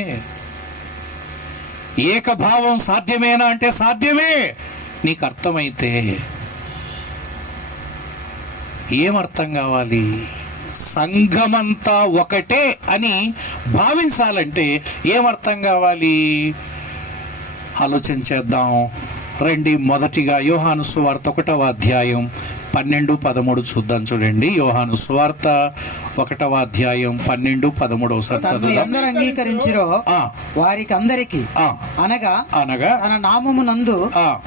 ఏకభావం సాధ్యమేనా అంటే సాధ్యమే. నీకు అర్థమైతే ఏమర్థం కావాలి? సంఘమంతా ఒకటే అని భావించాలంటే ఏమర్థం కావాలి? ఆలోచన చేద్దాం రండి. మొదటిగా యోహాను సువార్త 1వ అధ్యాయం 12-13 చూద్దాం. చూడండి, యోహాను సువార్త 1వ అధ్యాయం 12-13 ఒకసారి చదువుదాం. అందరూ అంగీకరించిరో వారికి అందరికి అనగా తన నామమునందు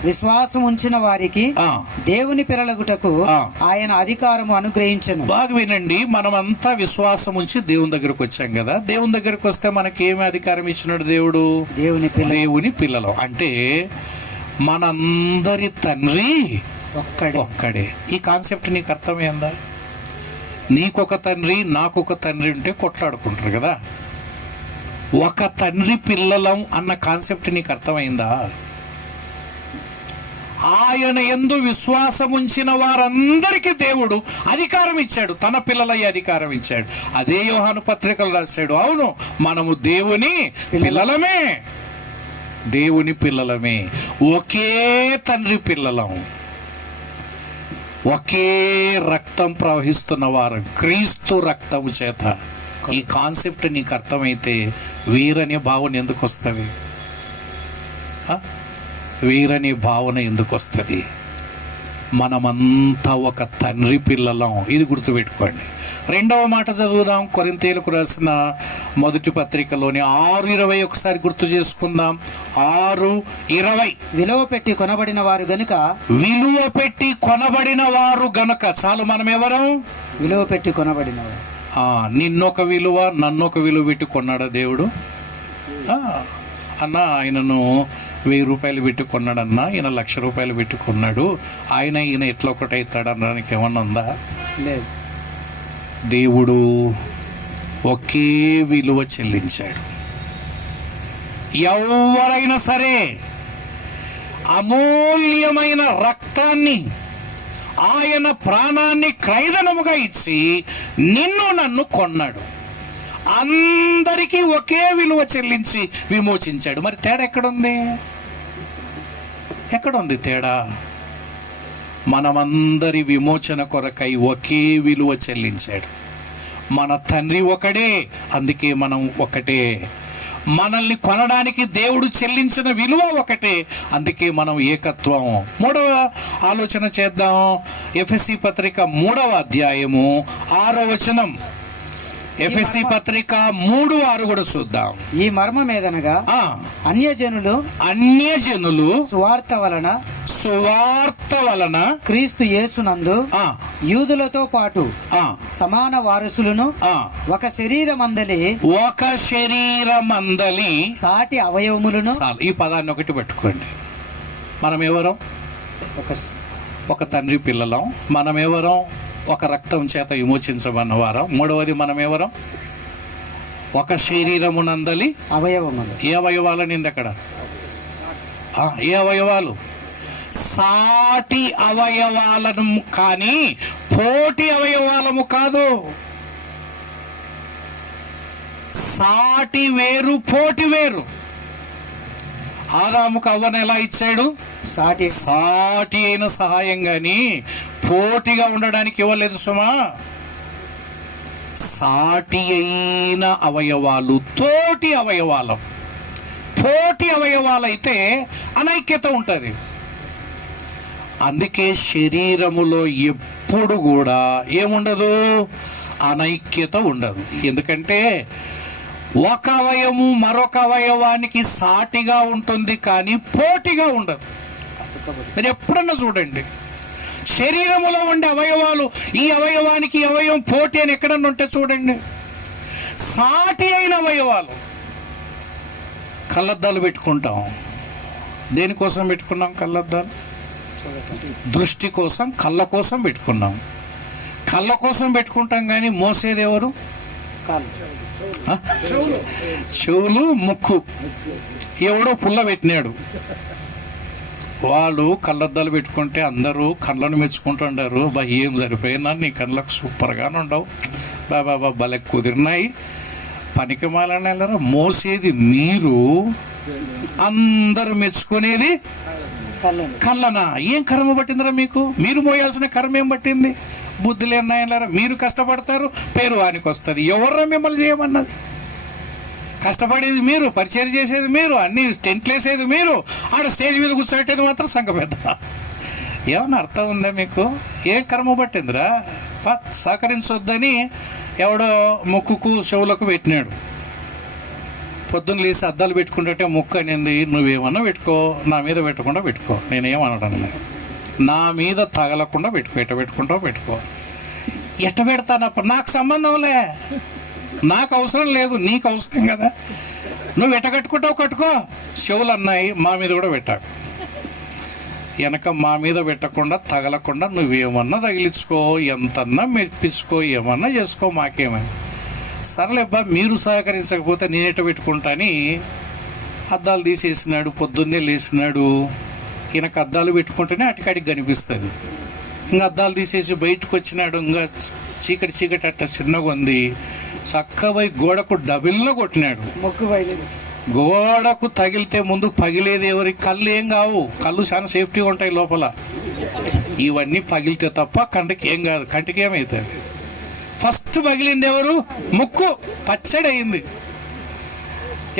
విశ్వాసం ఉంచిన వారికి దేవుని పిల్లలగుటకు ఆయన అధికారము అనుగ్రహించెను. బాగా వినండి, మనమంతా విశ్వాసం ఉంచి దేవుని దగ్గరకు వచ్చాం కదా. దేవుని దగ్గరకు వస్తే మనకి ఏమి అధికారం ఇచ్చినాడు దేవుడు? దేవుని పిల్లలు అంటే మనందరి తండ్రి ఒక్కడే. ఈ కాన్సెప్ట్ నీకు అర్థమైందా? నీకొక తండ్రి, నాకొక తండ్రి ఉంటే కొట్లాడుకుంటారు కదా. ఒక తండ్రి పిల్లలం అన్న కాన్సెప్ట్ నీకు అర్థమైందా? ఆయన యందు విశ్వాసం ఉంచిన వారందరికీ దేవుడు అధికారం ఇచ్చాడు, తన పిల్లలయ్యే అధికారం ఇచ్చాడు. అదే యోహాను పత్రికలు రాశాడు. అవును, మనము దేవుని పిల్లలమే, ఒకే తండ్రి పిల్లలం. ఒకే రక్తం ప్రవహిస్తున్న వారు, క్రీస్తు రక్తము చేత. ఈ కాన్సెప్ట్ నీకు అర్థమైతే వీరనే భావన ఎందుకు వస్తుంది? వీరనే భావన ఎందుకు వస్తుంది? మనమంతా ఒక తండ్రి పిల్లలం, ఇది గుర్తుపెట్టుకోండి. రెండవ మాట చదువుదాం, కొరింథీయులకు రాసిన మొదటి పత్రికలోని 6:20 ఒకసారి గుర్తు చేసుకుందాం. 6:20. విలువ పెట్టి కొనబడిన వారు గనుక, విలువ పెట్టి కొనబడిన వారు గనుక. చాలు, మనం ఎవరం? విలువ పెట్టి కొనబడిన వారు. నిన్నొక విలువ, నన్నొక విలువ పెట్టి కొన్నాడా దేవుడు? అన్న ఆయనను 1000 రూపాయలు పెట్టి కొన్నాడన్నా, ఈయన 1,00,000 రూపాయలు పెట్టి కొన్నాడు, ఈయన ఎట్లా ఒకటైతాడు అనడానికి ఏమన్నా ఉందా? లేదు. దేవుడు ఒకే విలువ చెల్లించాడు. ఎవరైనా సరే అమూల్యమైన రక్తాన్ని, ఆయన ప్రాణాన్ని క్రయధనముగా ఇచ్చి నిన్ను నన్ను కొన్నాడు. అందరికీ ఒకే విలువ చెల్లించి విమోచించాడు. మరి తేడా ఎక్కడుంది? ఎక్కడుంది తేడా? మనమందరి విమోచన కొరకై ఒకే విలువ చెల్లించాడు. మన తండ్రి ఒకడే, అందుకే మనం ఒకటే. మనల్ని కొనడానికి దేవుడు చెల్లించిన విలువ ఒకటే, అందుకే మనం ఏకత్వం. 3వ ఆలోచన చేద్దాం. ఎఫెసీ పత్రిక 3వ అధ్యాయము 6వ వచనం. ఎఫెసీ పత్రిక 3:6 కూడా చూద్దాం. ఈ మర్మం ఏదనగా, అన్యజనులు సువార్త వలన క్రీస్తు యేసునందు యూదులతో పాటు సమాన వారసులను, ఒక శరీరమందలి సాటి అవయవములను. ఈ పదాన్ని ఒకటి పెట్టుకోండి. మనం ఎవరం? ఒక తండ్రి పిల్లలం. మనం ఎవరం? ఒక రక్తం చేత విమోచించబడిన వారం. 3వది మనం ఎవరం? ఒక శరీరమునందలి అవయవములు. ఏ అవయవాలని అక్కడ? ఏ అవయవాలు? సాటి అవయవాలను, కానీ పోటీ అవయవాలము కాదు. సాటి వేరు, పోటీ వేరు. ఆదాముకు అవ్వను ఎలా ఇచ్చాడు? సాటి అయిన సహాయం, గాని పోటీగా ఉండడానికి ఇవ్వలేదు సుమా. సాటి అయిన అవయవాలు, తోటి అవయవాలు. పోటీ అవయవాలైతే అనైక్యత ఉంటుంది. అందుకే శరీరములో ఎప్పుడు కూడా ఏముండదు? అనైక్యత ఉండదు. ఎందుకంటే ఒక అవయవము మరొక అవయవానికి సాటిగా ఉంటుంది, కానీ పోటీగా ఉండదు. మీరు ఎప్పుడన్నా చూడండి, శరీరములో ఉండే అవయవాలు ఈ అవయవానికి ఈ అవయవం పోటీ అని ఎక్కడన్నా ఉంటే చూడండి. సాటి అయిన అవయవాలు. కళ్ళద్దాలు పెట్టుకుంటాం. దేనికోసం పెట్టుకున్నాం కళ్ళద్దాలు? దృష్టి కోసం, కళ్ళ కోసం పెట్టుకున్నాం. కళ్ళ కోసం పెట్టుకుంటాం, కానీ మోసేది ఎవరు? చెవులు, ముక్కు. ఎవడో పుల్ల పెట్టినాడు. వాళ్ళు కళ్ళద్దాలు పెట్టుకుంటే అందరూ కళ్ళను మెచ్చుకుంటుంటారు. ఏం సరిపోయినా నీ కళ్ళకు సూపర్గానే ఉండవు, బాబా భలే కుదిరినాయి, పనికి మాలనేలారా. మోసేది మీరు, అందరూ మెచ్చుకునేది కళ్ళనా? ఏం కర్మ పట్టిందిరా మీకు? మీరు మోయాల్సిన కర్మ ఏం పట్టింది? బుద్ధి లేనాయలారా. మీరు కష్టపడతారు, పేరు వానికి వస్తుంది. ఎవర్రా మిమ్మల్ని చేయమన్నది? కష్టపడేది మీరు, పరిచయం చేసేది మీరు, అన్ని టెంట్లు వేసేది మీరు, ఆడ స్టేజ్ మీద కూర్చోబెట్టేది మాత్రం సంఘ పెద్ద. ఏమన్నా అర్థం ఉందా మీకు? ఏం కర్మ పట్టిందిరా? సహకరించొద్దని ఎవడో ముక్కుకు చెవులకు పెట్టినాడు. పొద్దున్న లేసి అద్దాలు పెట్టుకుంటే ముక్కు అనింది, నువ్వేమన్నా పెట్టుకో, నా మీద పెట్టకుండా పెట్టుకో, నేనేమనడం లేదు. నా మీద తగలకుండా పెట్టుకో, ఎట్ట పెట్టుకుంటావు పెట్టుకో. ఎట్ట పెడతానప్పుడు నాకు సంబంధంలే, నాకు అవసరం లేదు, నీకు అవసరం కదా. నువ్వు ఎట్ట కట్టుకుంటావు కట్టుకో. చెవులు అన్నాయి, మా మీద కూడా పెట్టాడు. వెనక మా మీద పెట్టకుండా, తగలకుండా నువ్వేమన్నా తగిలించుకో, ఎంతన్నా మెప్పించుకో, ఏమన్నా చేసుకో, మాకేమని. సర్లేబ్బా, మీరు సహకరించకపోతే నేనెట పెట్టుకుంటా అని అద్దాలు తీసేసినాడు. పొద్దున్నే లేచినాడు. ఈయనకు అద్దాలు పెట్టుకుంటేనే అటికాడికి కనిపిస్తుంది. ఇంకా అద్దాలు తీసేసి బయటకు వచ్చినాడు. ఇంకా చీకటి చీకటి అట్ట చిన్నగా ఉంది. చక్కబై గోడకు డబిల్లో కొట్టినాడు. గోడకు తగిలితే ముందు పగిలేది ఎవరికి? కళ్ళు ఏం కావు, కళ్ళు చాలా సేఫ్టీగా ఉంటాయి లోపల. ఇవన్నీ పగిలితే తప్ప కంటికి ఏం కాదు. కంటికి ఏమవుతుంది? ఫస్ట్ పగిలింది ఎవరు? ముక్కు పచ్చడి అయింది.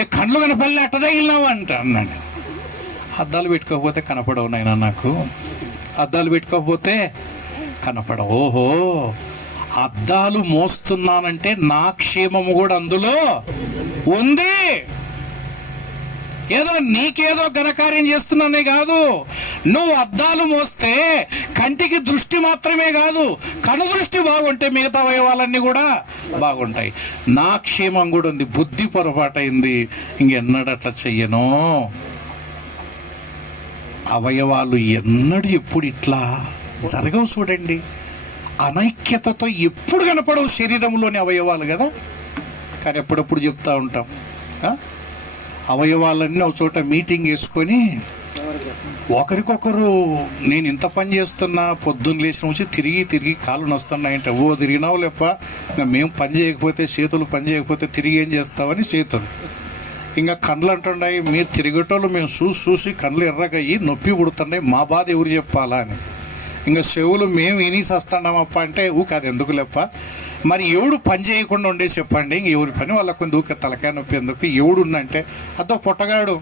ఏ కళ్ళు కనపల్లి అట్ట తగిలినావు అన్నాడు. అద్దాలు పెట్టుకోకపోతే కనపడవు నాయన, నాకు అద్దాలు పెట్టుకోకపోతే కనపడవు. ఓహో, అద్దాలు మోస్తున్నానంటే నా క్షేమము కూడా అందులో ఉంది. ఏదో నీకేదో ఘనకార్యం చేస్తున్నానే కాదు, నువ్వు అద్దాలు మోస్తే కంటికి దృష్టి మాత్రమే కాదు, కను దృష్టి బాగుంటే మిగతా అవయవాలన్నీ కూడా బాగుంటాయి. నా క్షేమం కూడా ఉంది. బుద్ధి పొరపాటైంది, ఇంకెన్నడూ అట్లా చెయ్యను. అవయవాలు ఎన్నడూ ఎప్పుడు ఇట్లా జరగవు. చూడండి, అనైక్యతతో ఎప్పుడు కనపడవు శరీరంలోని అవయవాలు కదా. కానీ ఎప్పుడప్పుడు చెప్తా ఉంటాం, అవయవాలన్నీ ఒక చోట మీటింగ్ వేసుకొని ఒకరికొకరు, నేను ఇంత పని చేస్తున్నా, పొద్దున్న లేచిన నుంచి తిరిగి తిరిగి కాళ్ళు నస్తున్నాయంటే, ఓ తిరిగినావు లేప, ఇంకా మేము పని చేయకపోతే చేతులు పని చేయకపోతే తిరిగి ఏం చేస్తామని చేతులు. ఇంకా కళ్ళు అంటున్నాయి, మీరు తిరిగేటోళ్ళు మేము చూసి కళ్ళు ఎర్రగయ్యి నొప్పి పుడుతున్నాయి, మా బాధ ఎవరు చెప్పాలా అని. ఇంకా చెవులు మేము వినీసి వస్తున్నామప్ప అంటే, అది ఎందుకు లేప్ప, మరి ఎవడు పని చేయకుండా ఉండే చెప్పండి, ఇంక ఎవరి పని వాళ్ళకు దూకే తలకాయ నొప్పి ఎందుకు, ఎవడు ఉందంటే అదో పొట్టగాడు.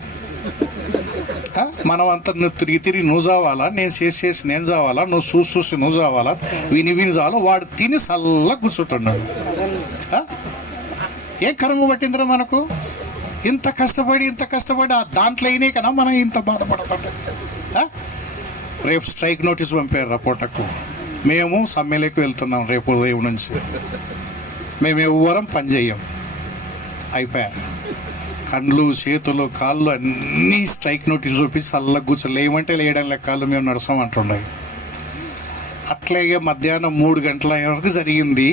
మనం అంతా నువ్వు తిరిగి నువ్వు చావాలా, నేను చేసి నేను చావాలా, నువ్వు చూసి నువ్వు చావాలా, విని చావాలా, వాడు తిని చల్లగా కూర్చుంటున్నాడు. ఏ కర్మ పట్టిందిరా మనకు? ఇంత కష్టపడి ఆ దాంట్లో అయినాయి కదా మనం ఇంత బాధపడుతుంటాం. రేపు స్ట్రైక్ నోటీస్ పంపారు రా పూటకు. మేము సమ్మెలోకి వెళ్తున్నాం రేపు ఉదయం నుంచి. మేము ఎవ్వరం పని చెయ్యం, అయిపోయా. కళ్ళు చేతులు కాళ్ళు అన్నీ స్ట్రైక్ నోటీస్ చూపించి చల్లగా కూర్చో, లేమంటే లేయడం లెక్కలు మేము నడసాం అంటున్నాయి. అట్లాగే మధ్యాహ్నం 3 గంటల వరకు జరిగింది.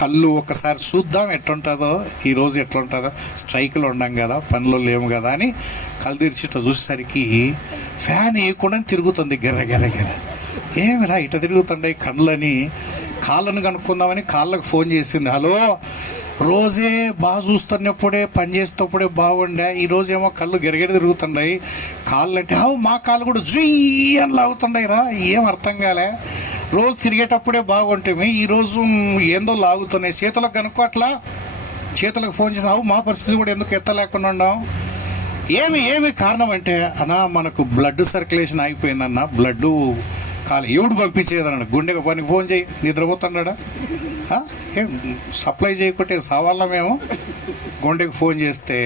కళ్ళు ఒకసారి చూద్దాం ఎట్లుంటుందో, ఈరోజు ఎట్లుంటుందో, స్ట్రైకులు ఉండం కదా, పనులు లేవు కదా అని కళ్ళు తెరిచిట చూసేసరికి ఫ్యాన్ వేయకుండా తిరుగుతుంది గెర్ర. ఏమిరా ఇట తిరుగుతుంటాయి కళ్ళని, కాళ్ళను కనుక్కుందామని కాళ్ళకు ఫోన్ చేసింది. హలో, రోజే బాగా చూస్తున్నప్పుడే పని చేసేటప్పుడే బాగుండే, ఈరోజేమో కళ్ళు గెరగెర తిరుగుతున్నాయి, కాళ్ళు అంటే మా కాళ్ళు కూడా జుయ్యి అని లాగుతున్నాయి రా, ఏం అర్థం కాలే, రోజు తిరిగేటప్పుడే బాగుంటాయి, ఈరోజు ఏందో లాగుతున్నాయి, చేతులకు కనుక్కో. అట్లా చేతులకు ఫోన్ చేసి మా పరిస్థితి కూడా ఎందుకు ఎత్తలేకుండా ఉన్నాం, ఏమి కారణం అంటే, అన్నా మనకు బ్లడ్ సర్క్యులేషన్ అయిపోయిందన్న, బ్లడ్ కాలు ఎవడు పంపించేదన్నాడు, గుండెకి పనికి ఫోన్ చేయి, నిద్రపోతున్నాడా, ఏం సప్లై చేయకుంటే సావాలా మేము. గుండెకి ఫోన్ చేస్తే,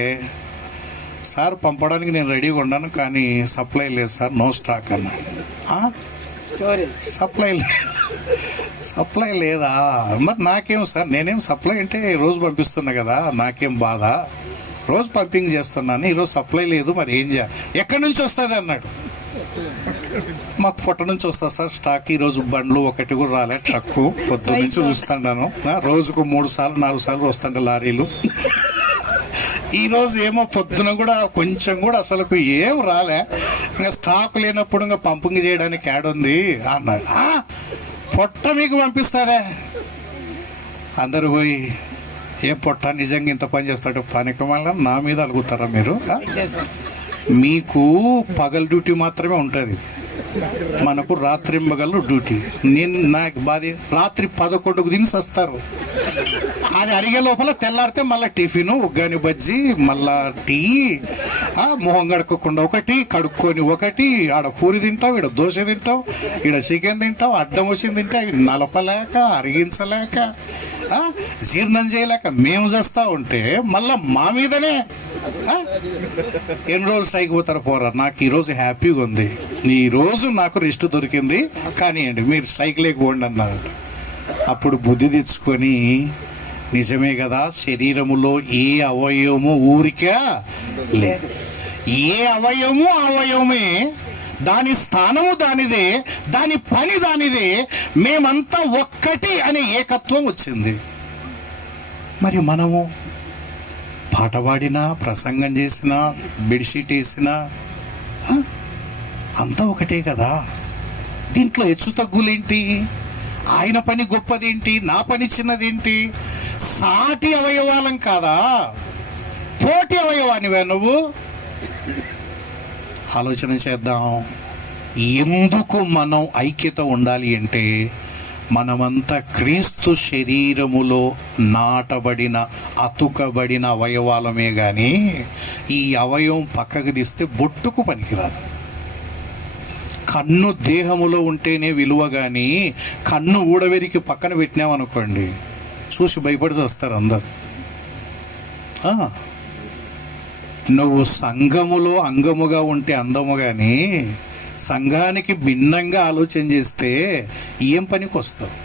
సార్ పంపడానికి నేను రెడీగా ఉన్నాను కానీ సప్లై లేదు సార్, నో స్టాక్ అన్నాడు. సప్లై లేదా, మరి నాకేం సార్, నేనేం సప్లై అంటే రోజు పంపిస్తున్నా కదా, నాకేం బాధ, రోజు పంపింగ్ చేస్తున్నాను, ఈరోజు సప్లై లేదు, మరి ఏం చేయాలి, ఎక్కడి నుంచి వస్తుంది అన్నాడు. మాకు పొట్ట నుంచి వస్తుంది సార్ స్టాక్, ఈరోజు బండ్లు ఒకటి కూడా రాలే, ట్రక్కు పొద్దు నుంచి చూస్తున్నాను, రోజుకు 3 సార్లు 4 సార్లు వస్తుంటే లారీలు, ఈరోజు ఏమో పొద్దున కూడా కొంచెం కూడా అసలు ఏం రాలే, ఇంకా స్టాక్ లేనప్పుడు ఇంకా పంపింగ్ చేయడానికి యాడ్ ఉంది అన్నాడు. పొట్ట మీకు పంపిస్తారే. అందరూ పోయి, ఏం పొట్ట నిజంగా ఇంత పని చేస్తాడు, పనికి మళ్ళీ నా మీద అలుగుతారా మీరు? మీకు పగల డ్యూటీ మాత్రమే ఉంటుంది, మనకు రాత్రింబగలు డ్యూటీ. నాకు బాధ, రాత్రి 11కు తిని వస్తారు, అది అడిగే లోపల తెల్లారితే మళ్ళీ టిఫిన్, ఉగ్గాని బజ్జీ, మళ్ళా టీ, మొహం కడుక్కోకుండా ఒకటి, కడుక్కొని ఒకటి, ఆడ పూరి తింటావు, ఈడ దోశ తింటావు, ఈడ చికెన్ తింటావు, అడ్డం వచ్చింది తింటావు, నలపలేక అరిగించలేక జీర్ణం చేయలేక మేము చేస్తా ఉంటే మళ్ళా మా మీదనే ఎన్ని రోజులు స్ట్రైక్ పోతారు పోరా. నాకు ఈరోజు హ్యాపీగా ఉంది, ఈరోజు నాకు రెస్ట్ దొరికింది, కానివ్వండి మీరు స్ట్రైక్ లేకపోండి అన్నారు. అప్పుడు బుద్ధి తెచ్చుకొని, నిజమే కదా, శరీరములో ఏ అవయవము ఊరికే లేదు, ఏ అవయవమే, దాని స్థానము దానిదే, దాని పని దానిదే, మేమంతా ఒక్కటి అనే ఏకత్వం వచ్చింది. మరి మనము పాట పాడినా, ప్రసంగం చేసినా, బెడ్షీట్ వేసినా అంతా ఒకటే కదా. దీంట్లో హెచ్చు తగ్గులేంటి, ఆయన పని గొప్పదేంటి, నా పని చిన్నదేంటి? సాటి అవయవాలం కాదా, పోటీ అవయవానివే నువ్వు? ఆలోచన చేద్దాం. ఎందుకు మనం ఐక్యత ఉండాలి అంటే, మనమంతా క్రీస్తు శరీరములో నాటబడిన అతుకబడిన అవయవాలమే కానీ ఈ అవయవం పక్కకు తీస్తే బొట్టుకు పనికిరాదు. కన్ను దేహములో ఉంటేనే విలువ, కానీ కన్ను ఊడవెరికి పక్కన పెట్టినామనుకోండి చూసి భయపడి వస్తారు అందరు. నువ్వు సంఘములో అంగముగా ఉంటే అందము, కానీ సంఘానికి భిన్నంగా ఆలోచన చేస్తే ఏం పనికి వస్తావు?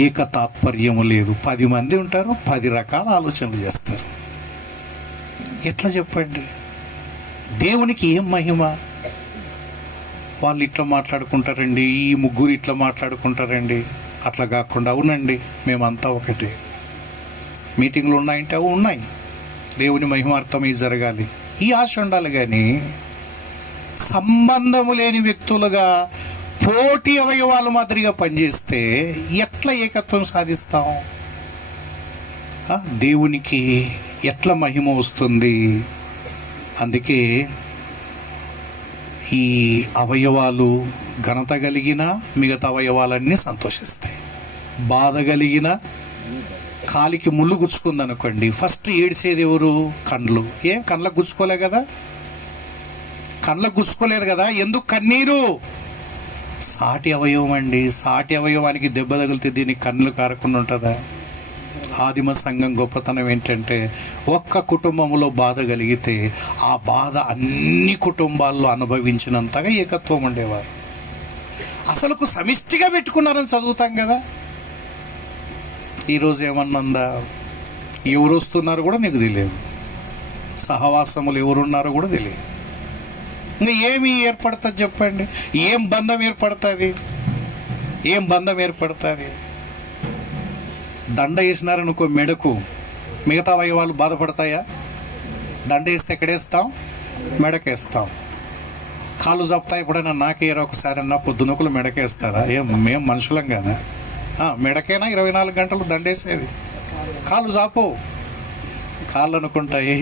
ఏక తాత్పర్యము లేదు. 10 మంది ఉంటారు, 10 రకాల ఆలోచనలు చేస్తారు. ఎట్లా చెప్పండి? దేవునికి ఏం మహిమ? వాళ్ళు ఇట్లా మాట్లాడుకుంటారండి, ఈ ముగ్గురు ఇట్లా మాట్లాడుకుంటారండి. అట్లా కాకుండా అవునండి మేమంతా ఒకటే. మీటింగ్లు ఉన్నాయంటే అవి ఉన్నాయి, దేవుని మహిమార్థమై జరగాలి, ఈ ఆశ ఉండాలి. కానీ సంబంధము లేని వ్యక్తులుగా పోటీ అవయవాలు మాదిరిగా పనిచేస్తే ఎట్లా ఏకత్వం సాధిస్తాం? దేవునికి ఎట్లా మహిమ వస్తుంది? అందుకే ఈ అవయవాలు ఘనత కలిగిన మిగతా అవయవాలన్నీ సంతోషిస్తాయి. బాధ కలిగిన, కాలికి ముళ్ళు గుచ్చుకుందనుకోండి, ఫస్ట్ ఏడ్చేది ఎవరు? కండ్లు. ఏం కండ్లకు గుచ్చుకోలే కదా? కండ్లకు గుచ్చుకోలేదు కదా, ఎందుకు కన్నీరు? సాటి అవయవం అండి. సాటి అవయవానికి దెబ్బ తగిలితే దీనికి కన్నులు కారకుండా ఉంటుందా? ఆదిమ సంఘం గొప్పతనం ఏంటంటే, ఒక్క కుటుంబంలో బాధ కలిగితే ఆ బాధ అన్ని కుటుంబాల్లో అనుభవించినంతగా ఏకత్వం ఉండేవారు. అసలుకు సమిష్టిగా పెట్టుకున్నారని చదువుతాం కదా. ఈరోజు ఏమన్నందా? ఎవరు వస్తున్నారు కూడా నీకు తెలియదు, సహవాసములు ఎవరున్నారో కూడా తెలియదు. ఇంకా ఏమి ఏర్పడుతుంది చెప్పండి? ఏం బంధం ఏర్పడుతుంది? ఏం బంధం ఏర్పడుతుంది? దండ వేసినారనుకో మెడకు, మిగతా అవయవాలు బాధపడతాయా? దండ వేస్తే ఎక్కడేస్తాం? మెడకేస్తాం. కాళ్ళు చప్పుతాయి. ఎప్పుడైనా నాకేరా ఒకసారి అన్నా పొద్దునొకలు మెడకేస్తారా? మేము మనుషులం కదా. మెడకైనా 24 గంటలు దండేసేది. కాళ్ళు చాపో. కాళ్ళు అనుకుంటాయి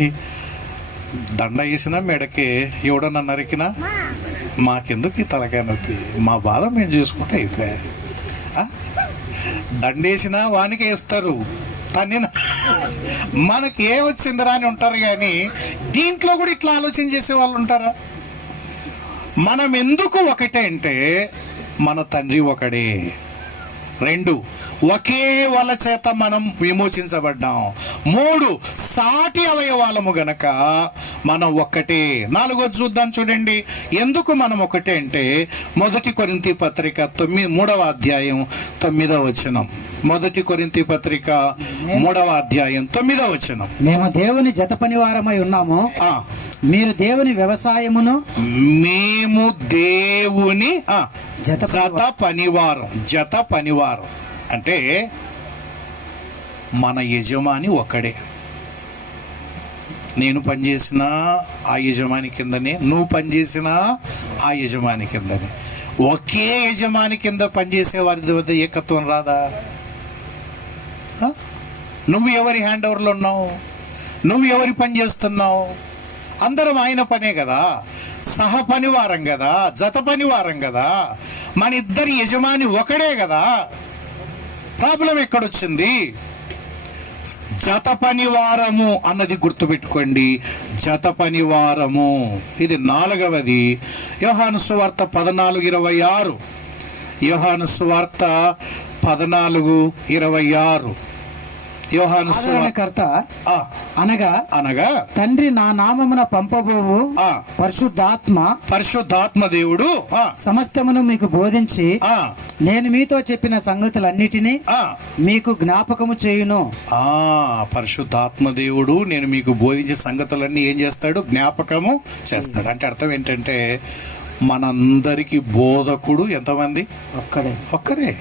దండ వేసినా మెడకే, ఎవడన్నా నరికినా మాకెందుకు ఈ తలకాయ నొప్పి, మా బాధ మేము చూసుకుంటే అయిపోయాది. దండేసినా వానికి వేస్తారు, తన్నిన మనకి ఏ వచ్చిందిరా అని ఉంటారు. కానీ దీంట్లో కూడా ఇట్లా ఆలోచన చేసే వాళ్ళు ఉంటారా? మనం ఎందుకు ఒకటే అంటే, మన తండ్రి ఒకడే. 2, ఒకే వల చేత మనం విమోచించబడ్డాం. 3, సాటి అవయవాలము గనక మనం ఒక్కటే. 4 చూద్దాం చూడండి, ఎందుకు మనం ఒకటే అంటే, 1 కొరింథీ పత్రిక 3వ అధ్యాయం 9వ వచనం. 1 కొరింథీ పత్రిక 3వ అధ్యాయం 9వ వచనం. మేము దేవుని జత పనివారమై ఉన్నాము, మీరు దేవుని వ్యవసాయమును. మేము దేవుని జత పనివారం. జత పనివారం అంటే మన యజమాని ఒకడే. నేను పనిచేసిన ఆ యజమాని కిందనే, నువ్వు పనిచేసిన ఆ యజమాని కిందనే. ఒకే యజమాని కింద పనిచేసే వారి వద్ద ఏకత్వం రాదా? నువ్వు ఎవరి హ్యాండ్ ఓవర్లో ఉన్నావు? నువ్వు ఎవరి పని చేస్తున్నావు? అందరం ఆయన పనే కదా, సహ పనివారం కదా, జత పనివారం కదా, మన ఇద్దరి యజమాని ఒకడే కదా. ప్రాబ్లం ఎక్కడొచ్చింది? జత పనివారము అన్నది గుర్తుపెట్టుకోండి. జత పనివారము ఇది 4వది. యోహాను సువార్త 14:26. యోహాను సువార్త 14:26. యోహాను సువార్త అనగా తండ్రి నా నామమున పంపబోవు పరిశుద్ధాత్మ దేవుడు సమస్తమును మీకు బోధించి నేను మీతో చెప్పిన సంగతులన్నిటినీ మీకు జ్ఞాపకము చేయును. పరిశుద్ధాత్మ దేవుడు నేను మీకు బోధించే సంగతులన్నీ ఏం చేస్తాడు? జ్ఞాపకము చేస్తాడు. అంటే అర్థం ఏంటంటే, మనందరికి బోధకుడు ఎంతమంది? ఒక్కరే.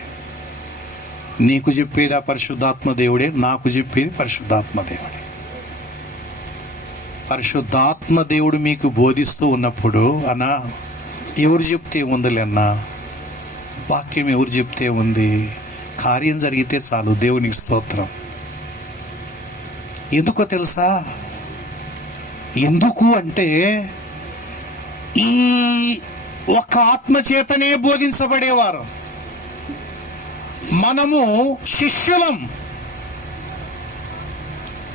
నీకు చెప్పేది ఆ పరిశుద్ధాత్మ దేవుడే, నాకు చెప్పేది పరిశుద్ధాత్మ దేవుడే. పరిశుద్ధాత్మ దేవుడు మీకు బోధిస్తూ ఉన్నప్పుడు అన్నా ఎవరు చెప్తే ఉందిలే అన్నా, వాక్యం ఎవరు చెప్తే ఉంది, కార్యం జరిగితే చాలు. దేవునికి స్తోత్రం. ఎందుకో తెలుసా? ఎందుకు అంటే ఈ ఒక్క ఆత్మ చేతనే బోధించబడేవారు. మనము శిష్యులం.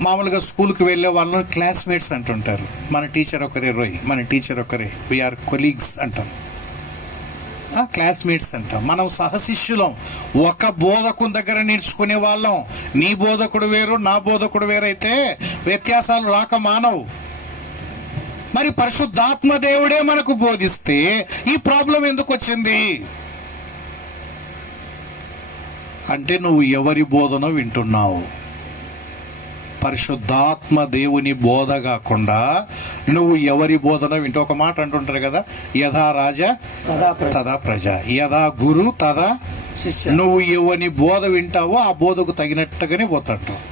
మామూలుగా స్కూల్కి వెళ్ళే వాళ్ళని క్లాస్మేట్స్ అంటుంటారు. మన టీచర్ ఒకరే రోయ్, మన టీచర్ ఒకరే, వీఆర్ కొలీగ్స్ అంటాం, క్లాస్మేట్స్ అంటాం. మనం సహశిష్యులం. ఒక బోధకుని దగ్గర నేర్చుకునే వాళ్ళం. నీ బోధకుడు వేరు, నా బోధకుడు వేరైతే వ్యత్యాసాలు రాక మానవు. మరి పరిశుద్ధాత్మ దేవుడే మనకు బోధిస్తే ఈ ప్రాబ్లం ఎందుకు వచ్చింది అంటే, నువ్వు ఎవరి బోధన వింటున్నావు? పరిశుద్ధాత్మ దేవుని బోధ కాకుండా నువ్వు ఎవరి బోధన వింటూ, ఒక మాట అంటుంటారు కదా, యథా రాజా తదా ప్రజ, యథా గురు తదా శిష్య. నువ్వు ఎవరి బోధ వింటావో ఆ బోధకు తగినట్టుగానే పోతాంటావు.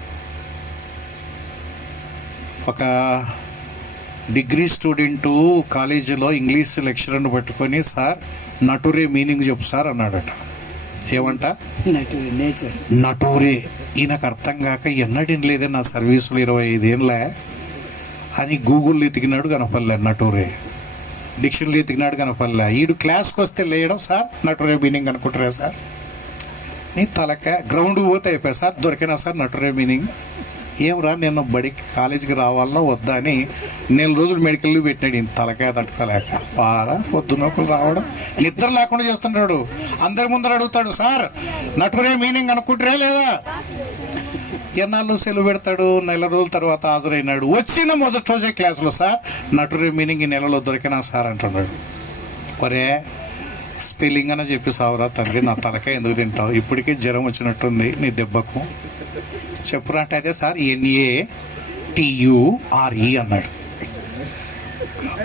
ఒక డిగ్రీ స్టూడెంట్ కాలేజీలో ఇంగ్లీష్ లెక్చరర్ని పట్టుకొని, సార్ నటురే మీనింగ్ చెప్పు సార్ అన్నాడట. ఏమంట? నటూరే. ఈయనకు అర్థం కాక ఎన్నటిని లేదే నా సర్వీసులు 25 ఏళ్ళే అని గూగుల్లో ఎతికినాడు, కనపడలే నటూరే. డిక్షనరీలో ఎతికినాడు, కనపడలే. ఈడు క్లాస్కి వస్తే లేయడం, సార్ నటూరే మీనింగ్ అనుకుంటారా సార్? నీ తలక గ్రౌండ్ పోతే అయిపోయా సార్, దొరికినా సార్ నటూరే మీనింగ్. ఏమరా నేను బడికి కాలేజీకి రావాలన్నా వద్దా అని 4 రోజులు మెడికల్ లీవ్ పెట్టినాడు. ఇంత తలకాయ తట్టుకోలేక పారా పొద్దు నొక్కులు రావడం, నిద్ర లేకుండా చేస్తుంటాడు. అందరి ముందర అడుగుతాడు, సార్ నటురే మీనింగ్ అనుకుంటారా లేదా? ఎన్నాళ్ళు సెలవు పెడతాడు. 4 రోజుల తర్వాత హాజరైనాడు. వచ్చిన మొదటి రోజే క్లాసులో, సార్ నటురే మీనింగ్ ఈ నెలలో దొరికినా సార్ అంటున్నాడు. ఒరే స్పెల్లింగ్ అని చెప్పి సావురా తండ్రి, నా తలకాయ ఎందుకు తింటావు? ఇప్పటికే జ్వరం వచ్చినట్టుంది నీ దెబ్బకు, చెప్పురా అంటే, అయితే సార్ NATURE అన్నాడు.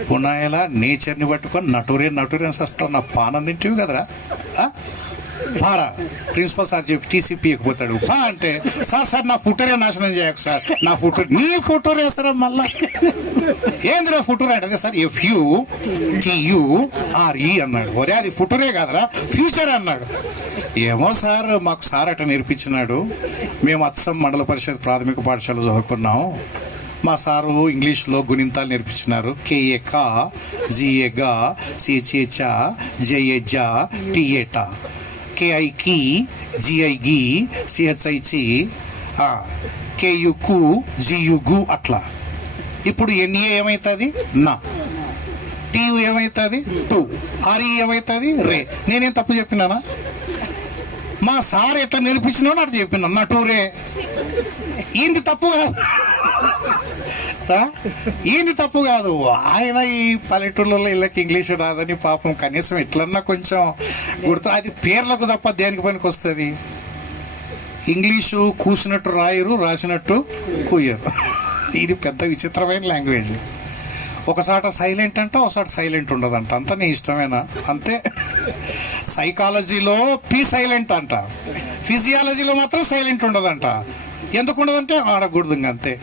పునాయలా నేచర్ని పట్టుకొని నటూరే అని వస్తావు, నా పానం తింటివి కదరా. పారా ప్రిన్సిపల్ సార్ చెప్పి TCP ఎక్కిపోతాడు. పా అంటే, సార్ నా ఫుటరే నాశనం చేయకు సార్, నా ఫుటూర్. నీ ఫుటూర్ వేస్తారా మళ్ళా? ఏందిరా ఫుటూర్ అంటే, సార్ FUTURE అన్నాడు. ఒరే అది ఫుటూరే కాదరా, ఫ్యూచర్ అన్నాడు. ఏమో సార్, మాకు సార్ అట నేర్పించినాడు. మేము అచ్చం మండల పరిషత్ ప్రాథమిక పాఠశాల చదువుకున్నాం. మా సారు ఇంగ్లీష్లో గుణింతాలు నేర్పించినారు. KA కా, GA గా, CHA చా, JA జా, TA టా, KI కి, GI గి, CHI చి, KU కు, GU గు అట్లా. ఇప్పుడు NA ఏమవుతుంది? నా. TU ఏమవుతుంది? టూ. RE ఏమవుతుంది? రే. నేనేం తప్పు చెప్పినానా? మా సార్ ఎట్లా నేర్పించినా అట్లా చెప్పినా నటూరే. ఈయనది తప్పు కాదు, ఈయన తప్పు కాదు. ఆయన ఈ పల్లెటూళ్ళలో వీళ్ళకి ఇంగ్లీషు రాదని పాపం కనీసం ఎట్లన్నా కొంచెం గుర్తు. అది పేర్లకు తప్ప దేనికి పనికి వస్తుంది? ఇంగ్లీషు కూసినట్టు రాయరు, రాసినట్టు కూయరు. ఇది పెద్ద విచిత్రమైన లాంగ్వేజ్. ఒకసాట సైలెంట్ అంట, ఒకసారి సైలెంట్ ఉండదంట. అంత నీ ఇష్టమేనా? అంతే. సైకాలజీలో సైలెంట్ అంట, ఫిజియాలజీలో మాత్రం సైలెంట్ ఉండదంట. ఎందుకు ఉండదంటే ఆడకూడదు, అంతే.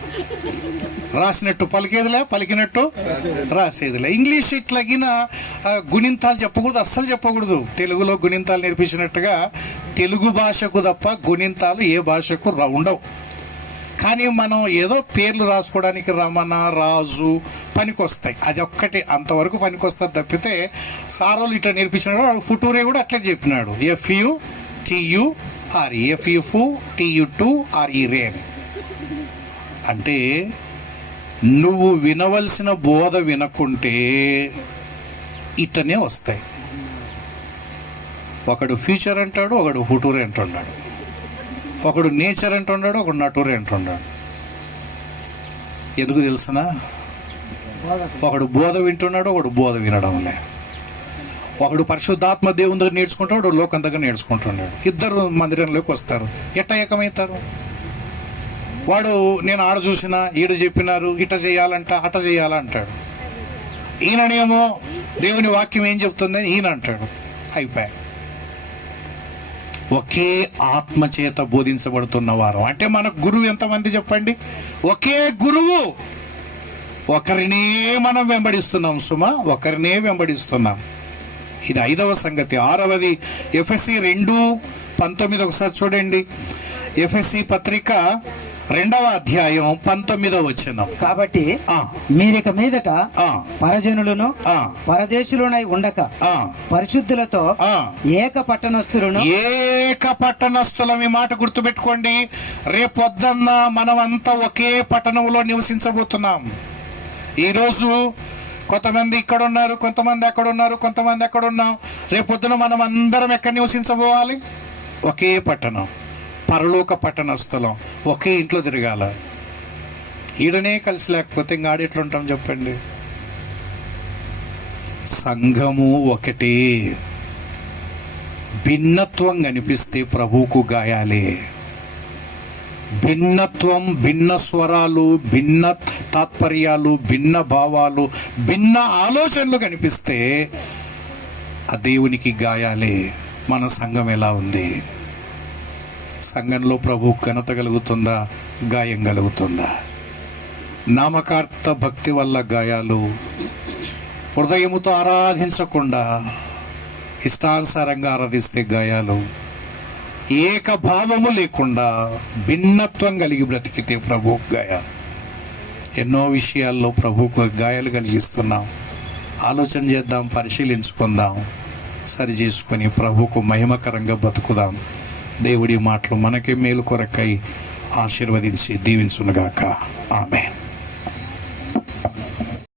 రాసినట్టు పలికేదిలే, పలికినట్టు రాసేదిలే. ఇంగ్లీష్ ఇట్లాగిన గుణింతాలు చెప్పకూడదు, అస్సలు చెప్పకూడదు. తెలుగులో గుణింతాలు నేర్పించినట్టుగా తెలుగు భాషకు తప్ప గుణింతాలు ఏ భాషకు ఉండవు. కానీ మనం ఏదో పేర్లు రాసుకోవడానికి రమణ, రాజు పనికొస్తాయి. అది ఒక్కటి అంతవరకు పనికొస్తుంది తప్పితే సారోలు ఇట్లా నేర్పించినాడు. ఫుటూరే కూడా అట్లే చెప్పినాడు, FUTURE రే అని. అంటే నువ్వు వినవలసిన బోధ వినకుంటే ఇట్టనే వస్తాయి. ఒకడు ఫ్యూచర్ అంటాడు, ఒకడు ఫుటూరే అంటున్నాడు, ఒకడు నేచర్ అంటున్నాడు, ఒకడు నటూరే అంటున్నాడు. ఎందుకు తెలుసునా? ఒకడు బోధ వింటున్నాడు, ఒకడు బోధ వినడంలే. ఒకడు పరిశుద్ధాత్మ దేవుని దగ్గర నేర్చుకుంటాడు, ఒకడు లోకం దగ్గర నేర్చుకుంటున్నాడు. ఇద్దరు మందిరంలోకి వస్తారు, ఎట్ట ఏకమవుతారు? వాడు నేను ఆడ చూసినా, ఈడ చెప్పినారు, ఇట చేయాలంట, అట చేయాలంటాడు. ఈయననేమో దేవుని వాక్యం ఏం చెప్తుందని ఈయన అంటాడు. అయిపోయా. ఒకే ఆత్మ చేత బోధించబడుతున్న వారు. అంటే మనకు గురువు ఎంతమంది చెప్పండి? ఒకే గురువు. ఒకరినే మనం వెంబడిస్తున్నాం సుమా, ఒకరినే వెంబడిస్తున్నాం. ఇది 5వ సంగతి. 6వది ఎఫెసీ 2:19 ఒకసారి చూడండి. ఎఫెసీ పత్రిక 2వ అధ్యాయం 19వ వచనం. కాబట్టి ఆ, మీరిక మీదట ఆ, పరజనులను ఆ, పరదేశులునై ఉండక ఆ, పరిశుద్ధులతో ఆ. ఏక పట్టణస్థులను ఏక పట్టణస్థులం. ఈ మాట గుర్తుపెట్టుకోండి. రేపొద్దున్న మనమంతా ఒకే పట్టణంలో నివసించబోతున్నాం. ఈరోజు కొంతమంది ఇక్కడ ఉన్నారు, కొంతమంది అక్కడ ఉన్నారు, కొంతమంది అక్కడ ఉన్నాం. రేపొద్దున మనం అందరం ఎక్కడ నివసించబోవాలి? ఒకే పట్టణం, పరలోక పట్టణస్థలం. ఒకే ఇంట్లో తిరగాల. ఈడనే కలిసి లేకపోతే ఇంకాడ ఎట్లుంటాం చెప్పండి? సంఘము ఒకటే. భిన్నత్వం కనిపిస్తే ప్రభువుకు గాయాలే. భిన్నత్వం, భిన్న స్వరాలు, భిన్న తాత్పర్యాలు, భిన్న భావాలు, భిన్న ఆలోచనలు కనిపిస్తే ఆ దేవునికి గాయాలే. మన సంఘం ఎలా ఉంది? సంఘంలో ప్రభు ఘనత కలుగుతుందా? గాయం కలుగుతుందా? నామకార్థ భక్తి వల్ల గాయాలు, హృదయముతో ఆరాధించకుండా ఇష్టానుసారంగా ఆరాధిస్తే గాయాలు, ఏకభావము లేకుండా భిన్నత్వం కలిగి బ్రతికితే ప్రభువుకు గాయాలు. ఎన్నో విషయాల్లో ప్రభువుకు గాయాలు కలిగిస్తున్నాం. ఆలోచన చేద్దాం, పరిశీలించుకుందాం, సరి చేసుకుని ప్రభువుకు మహిమకరంగా బతుకుదాం. దేవుడి మాటలు మనకే మేలు కొరకై ఆశీర్వదించి దీవించునుగాక. ఆమేన్.